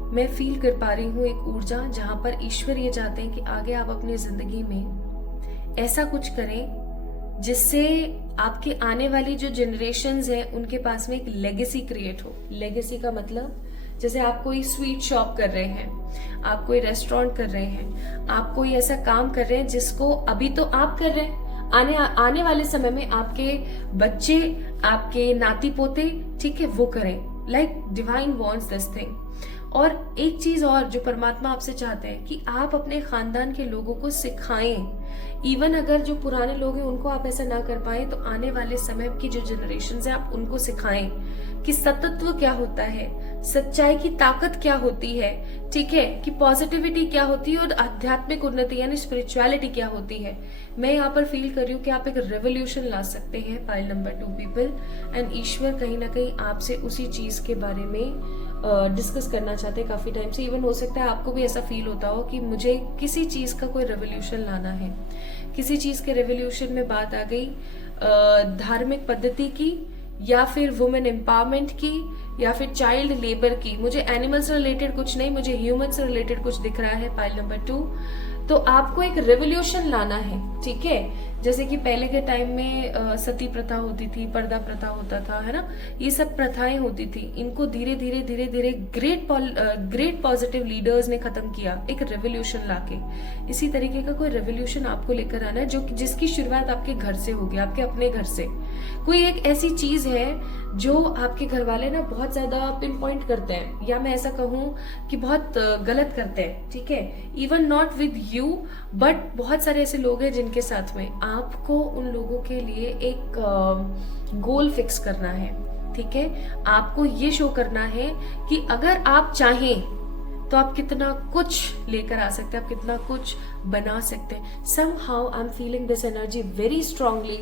मैं फील कर पा रही हूँ एक ऊर्जा जहां पर ईश्वर ये चाहते हैं कि आगे आप अपनी जिंदगी में ऐसा कुछ करें जिससे आपके आने वाली जो जनरेशन्स हैं उनके पास में एक लेगेसी क्रिएट हो। लेगेसी का मतलब, जैसे आप कोई स्वीट शॉप कर रहे हैं, आप कोई रेस्टोरेंट कर रहे हैं, आप कोई ऐसा काम कर रहे हैं जिसको अभी तो आप कर रहे हैं, आने वाले समय में आपके बच्चे, आपके नाती पोते, ठीक है, वो करें। Like divine wants this thing. और एक चीज और जो परमात्मा आपसे चाहते हैं कि आप अपने खानदान के लोगों को सिखाएं। इवन अगर जो पुराने लोग हैं उनको आप ऐसा ना कर पाए तो आने वाले समय की जो जनरेशन है आप उनको सिखाएं कि सतत्व क्या होता है, सच्चाई की ताकत क्या होती है, ठीक है, कि पॉजिटिविटी क्या होती है और आध्यात्मिक उन्नति यानी स्पिरिचुअलिटी क्या होती है। मैं यहाँ पर फील कर रही हूँ कि आप एक रेवोल्यूशन ला सकते हैं, पाइल नंबर 2 पीपल। एंड ईश्वर कहीं ना कहीं आपसे उसी चीज के बारे में डिस्कस करना चाहते हैं काफी टाइम से। इवन हो सकता है आपको भी ऐसा फील होता हो कि मुझे किसी चीज का कोई रेवोल्यूशन लाना है, किसी चीज के रेवोल्यूशन में बात आ गई धार्मिक पद्धति की, या फिर वुमेन एम्पावरमेंट की, या फिर चाइल्ड लेबर की। मुझे एनिमल्स रिलेटेड कुछ नहीं, मुझे ह्यूमन से रिलेटेड कुछ दिख रहा है, पाइल नंबर 2। तो आपको एक रेवोल्यूशन लाना है, ठीक है। जैसे कि पहले के टाइम में सती प्रथा होती थी, पर्दा प्रथा होता था, है ना, ये सब प्रथाएं होती थी। इनको धीरे धीरे धीरे धीरे ग्रेट पॉजिटिव लीडर्स ने खत्म किया एक रेवोल्यूशन लाके। इसी तरीके का कोई रेवोल्यूशन आपको लेकर आना है जो जिसकी शुरुआत आपके घर से होगी, आपके अपने घर से। कोई एक ऐसी चीज है जो आपके घर वाले ना बहुत ज्यादा पिन पॉइंट करते हैं, या मैं ऐसा कहूँ कि बहुत गलत करते हैं, ठीक है। Even not with you, but बहुत सारे ऐसे लोग हैं जिनके साथ में आपको उन लोगों के लिए एक गोल फिक्स करना है, ठीक है। आपको ये शो करना है कि अगर आप चाहें तो आप कितना कुछ लेकर आ सकते हैं, आप कितना कुछ बना सकते हैं। somehow I am feeling this energy very strongly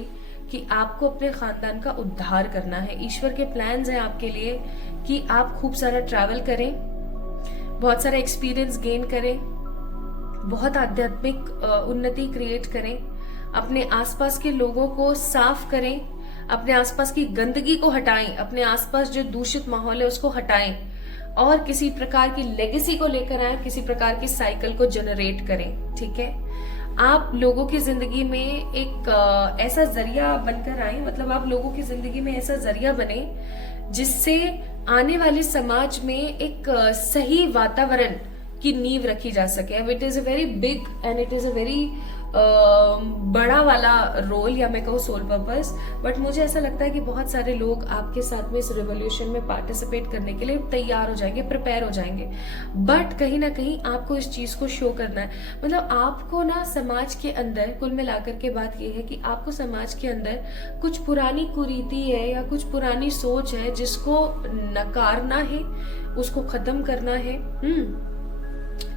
कि आपको अपने खानदान का उद्धार करना है। ईश्वर के प्लान्स हैं आपके लिए कि आप खूब सारा ट्रैवल करें, बहुत सारा एक्सपीरियंस गेन करें, बहुत आध्यात्मिक उन्नति क्रिएट करें, अपने आसपास के लोगों को साफ करें, अपने आसपास की गंदगी को हटाएं, अपने आसपास जो दूषित माहौल है उसको हटाएं, और किसी प्रकार की लेगेसी को लेकर आए, किसी प्रकार की साइकिल को जनरेट करें, ठीक है। आप लोगों की जिंदगी में एक ऐसा जरिया बनकर आए, मतलब आप लोगों की जिंदगी में ऐसा जरिया बने जिससे आने वाले समाज में एक सही वातावरण की नींव रखी जा सके। It is a very big and it is a very बड़ा वाला रोल, या मैं कहूँ सोल पर्पस, बट मुझे ऐसा लगता है कि बहुत सारे लोग आपके साथ में इस रेवोल्यूशन में पार्टिसिपेट करने के लिए तैयार हो जाएंगे, प्रिपेयर हो जाएंगे। बट कहीं ना कहीं आपको इस चीज को शो करना है, मतलब आपको ना समाज के अंदर, कुल मिलाकर के बात यह है कि आपको समाज के अंदर कुछ पुरानी कुरीति है या कुछ पुरानी सोच है जिसको नकारना है, उसको खत्म करना है।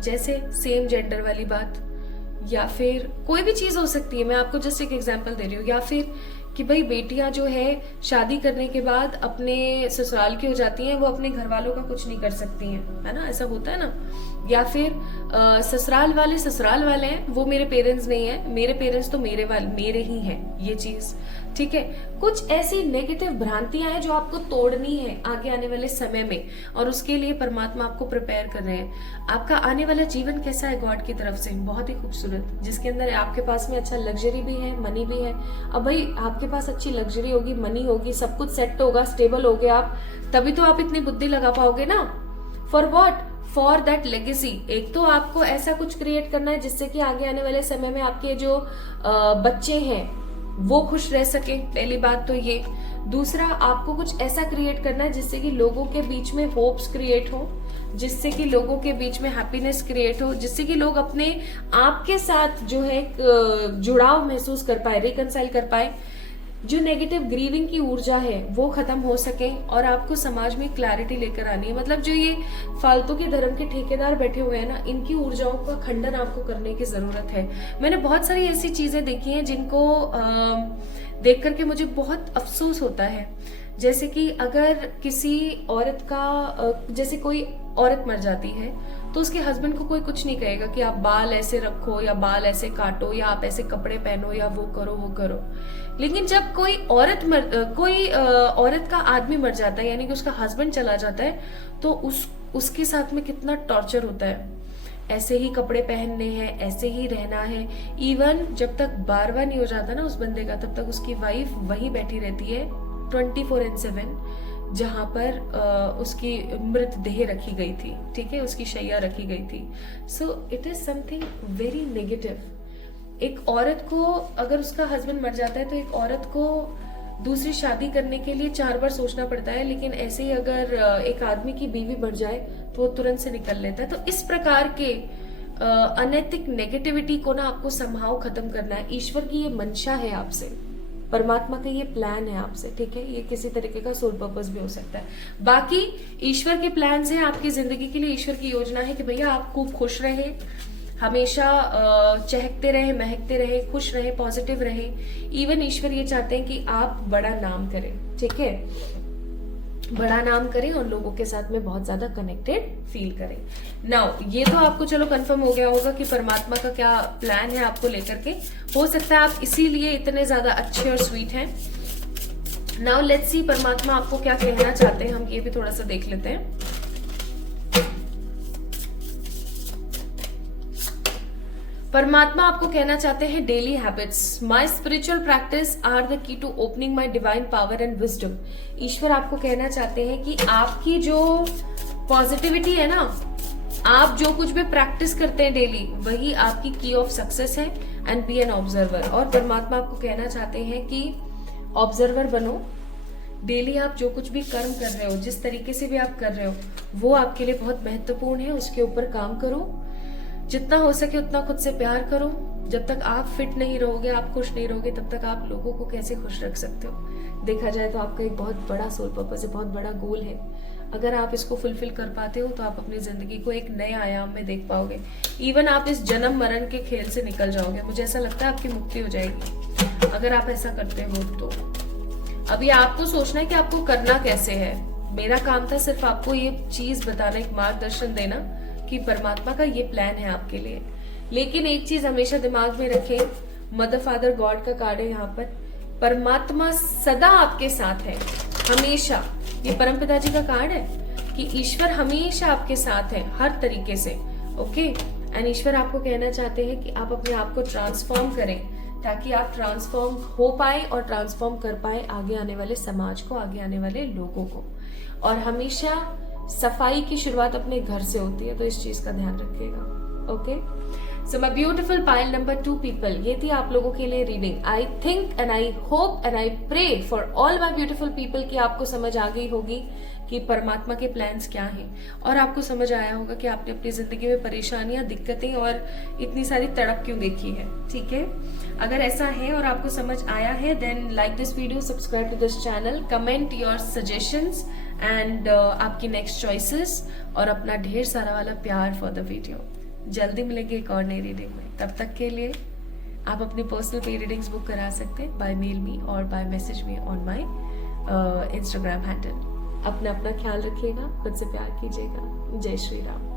जैसे सेम जेंडर वाली बात, या फिर कोई भी चीज हो सकती है, मैं आपको जस्ट एक एग्जांपल दे रही हूँ। या फिर कि भाई बेटियां जो है शादी करने के बाद अपने ससुराल की हो जाती हैं, वो अपने घर वालों का कुछ नहीं कर सकती हैं, है ना, ऐसा होता है ना। या फिर ससुराल वाले हैं, वो मेरे पेरेंट्स नहीं है, मेरे पेरेंट्स तो मेरे ही हैं, ये चीज, ठीक है। कुछ ऐसी नेगेटिव भ्रांतियां हैं जो आपको तोड़नी है आगे आने वाले समय में, और उसके लिए परमात्मा आपको प्रिपेयर कर रहे हैं। आपका आने वाला जीवन कैसा है गॉड की तरफ से, बहुत ही खूबसूरत, जिसके अंदर आपके पास में अच्छा लग्जरी भी है, मनी भी है। अब भाई आपके पास अच्छी लग्जरी होगी, मनी होगी, सब कुछ सेट होगा, स्टेबल हो गए आप, तभी तो आप इतनी बुद्धि लगा पाओगे ना। For what? For that legacy. एक तो आपको ऐसा कुछ क्रिएट करना है जिससे कि आगे आने वाले समय में आपके जो बच्चे हैं वो खुश रह सके, पहली बात तो ये। दूसरा, आपको कुछ ऐसा क्रिएट करना है जिससे कि लोगों के बीच में होप्स क्रिएट हो, जिससे कि लोगों के बीच में हैप्पीनेस क्रिएट हो, जिससे कि लोग अपने आपके साथ जो है जुड़ाव महसूस कर पाए, रिकंसाइल कर पाए। जो नेगेटिव ग्रीविंग की ऊर्जा है वो खत्म हो सके, और आपको समाज में क्लैरिटी लेकर आनी है। मतलब जो ये फालतू के धर्म के ठेकेदार बैठे हुए हैं ना, इनकी ऊर्जाओं का खंडन आपको करने की जरूरत है। मैंने बहुत सारी ऐसी चीजें देखी हैं जिनको देख करके मुझे बहुत अफसोस होता है। जैसे कि अगर किसी औरत का जैसे कोई औरत मर जाती है तो उसके हस्बैंड को कोई कुछ नहीं कहेगा कि आप बाल ऐसे रखो या बाल ऐसे काटो या आप ऐसे कपड़े पहनो या वो करो वो करो। लेकिन जब कोई औरत का आदमी मर जाता है, यानी कि उसका हस्बैंड चला जाता है, तो उसके साथ में कितना टॉर्चर होता है। ऐसे ही कपड़े पहनने हैं, ऐसे ही रहना है। इवन जब तक बारवा नहीं हो जाता ना उस बंदे का, तब तक उसकी वाइफ वहीं बैठी रहती है 24/7, जहां पर उसकी मृतदेह रखी गई थी, ठीक है, उसकी शैया रखी गई थी। So it is something very negative. एक औरत को, अगर उसका हस्बैंड मर जाता है तो एक औरत को दूसरी शादी करने के लिए 4 बार सोचना पड़ता है, लेकिन ऐसे ही अगर एक आदमी की बीवी बढ़ जाए तो वो तुरंत से निकल लेता है। तो इस प्रकार के अनैतिक नेगेटिविटी को ना आपको समहाउ खत्म करना है। ईश्वर की ये मंशा है आपसे, परमात्मा का ये प्लान है आपसे, ठीक है। ये किसी तरीके का सोल पर्पस भी हो सकता है। बाकी ईश्वर के प्लान है आपकी जिंदगी के लिए। ईश्वर की योजना है कि भैया आप खूब खुश रहे, हमेशा चहकते रहे, महकते रहे, खुश रहे, पॉजिटिव रहे। इवन ईश्वर ये चाहते हैं कि आप बड़ा नाम करें, ठीक है, बड़ा नाम करें और लोगों के साथ में बहुत ज्यादा कनेक्टेड फील करें। नाउ ये तो आपको चलो कंफर्म हो गया होगा कि परमात्मा का क्या प्लान है आपको लेकर के। हो सकता है आप इसीलिए इतने ज्यादा अच्छे और स्वीट हैं। नाउ लेट्स सी परमात्मा आपको क्या कहना चाहते हैं, हम ये भी थोड़ा सा देख लेते हैं। परमात्मा आपको कहना चाहते हैं daily habits. My spiritual practice are the key to opening my divine power and wisdom. ईश्वर आपको कहना चाहते हैं कि आपकी जो पॉजिटिविटी है ना, आप जो कुछ भी प्रैक्टिस करते हैं डेली, वही आपकी की ऑफ सक्सेस है। And be an observer. और परमात्मा आपको कहना चाहते हैं कि ऑब्जर्वर बनो। डेली आप जो कुछ भी कर्म कर रहे हो, जिस तरीके से भी आप कर रहे हो, वो आपके लिए बहुत महत्वपूर्ण है। उसके ऊपर काम करो, जितना हो सके उतना खुद से प्यार करो। जब तक आप फिट नहीं रहोगे, आप खुश नहीं रहोगे, तब तक आप लोगों को कैसे खुश रख सकते हो। देखा जाए तो आपका एक बहुत बड़ा सोल पर्पस है, बहुत बड़ा गोल है। अगर आप इसको फुलफिल कर पाते हो तो आप अपनी जिंदगी को एक नए आयाम में देख पाओगे। इवन आप इस जन्म मरण के खेल से निकल जाओगे। मुझे ऐसा लगता है आपकी मुक्ति हो जाएगी अगर आप ऐसा करते हो तो। अभी आपको सोचना है कि आपको करना कैसे है। मेरा काम था सिर्फ आपको ये चीज बताना, एक मार्गदर्शन देना कि परमात्मा का ये प्लान है आपके लिए। लेकिन एक चीज हमेशा दिमाग में रखें, मदर फादर गॉड का कार्ड है यहाँ पर। परमात्मा सदा आपके साथ है, हमेशा। ये परमपिता जी का कार्ड है कि ईश्वर हमेशा आपके साथ है हर तरीके से, ओके। एंड ईश्वर आपको कहना चाहते हैं कि आप अपने आप को ट्रांसफॉर्म करें, ताकि आप ट्रांसफॉर्म हो पाए और ट्रांसफॉर्म कर पाए आगे आने वाले समाज को, आगे आने वाले लोगों को। और हमेशा सफाई की शुरुआत अपने घर से होती है, तो इस चीज का ध्यान रखिएगा, okay. So my beautiful pile number 2 people, ये थी आप लोगों के लिए reading. I think and I hope and I pray for all my beautiful people कि आपको समझ आ गई होगी कि परमात्मा के प्लान्स क्या हैं, और आपको समझ आया होगा कि आपने अपनी जिंदगी में परेशानियां, दिक्कतें और इतनी सारी तड़प क्यों देखी है, ठीक है। अगर ऐसा है और आपको समझ आया है, then like this video, subscribe to this channel, comment your suggestions and आपकी नेक्स्ट चॉइसेस, और अपना ढेर सारा वाला प्यार फॉर द वीडियो। जल्दी मिलेंगे एक और नई रीडिंग में। तब तक के लिए आप अपनी पर्सनल पे रीडिंग्स बुक करा सकते हैं बाय मेल मी और by message me on my Instagram handle. अपना ख्याल रखिएगा, खुद से प्यार कीजिएगा। जय श्री राम।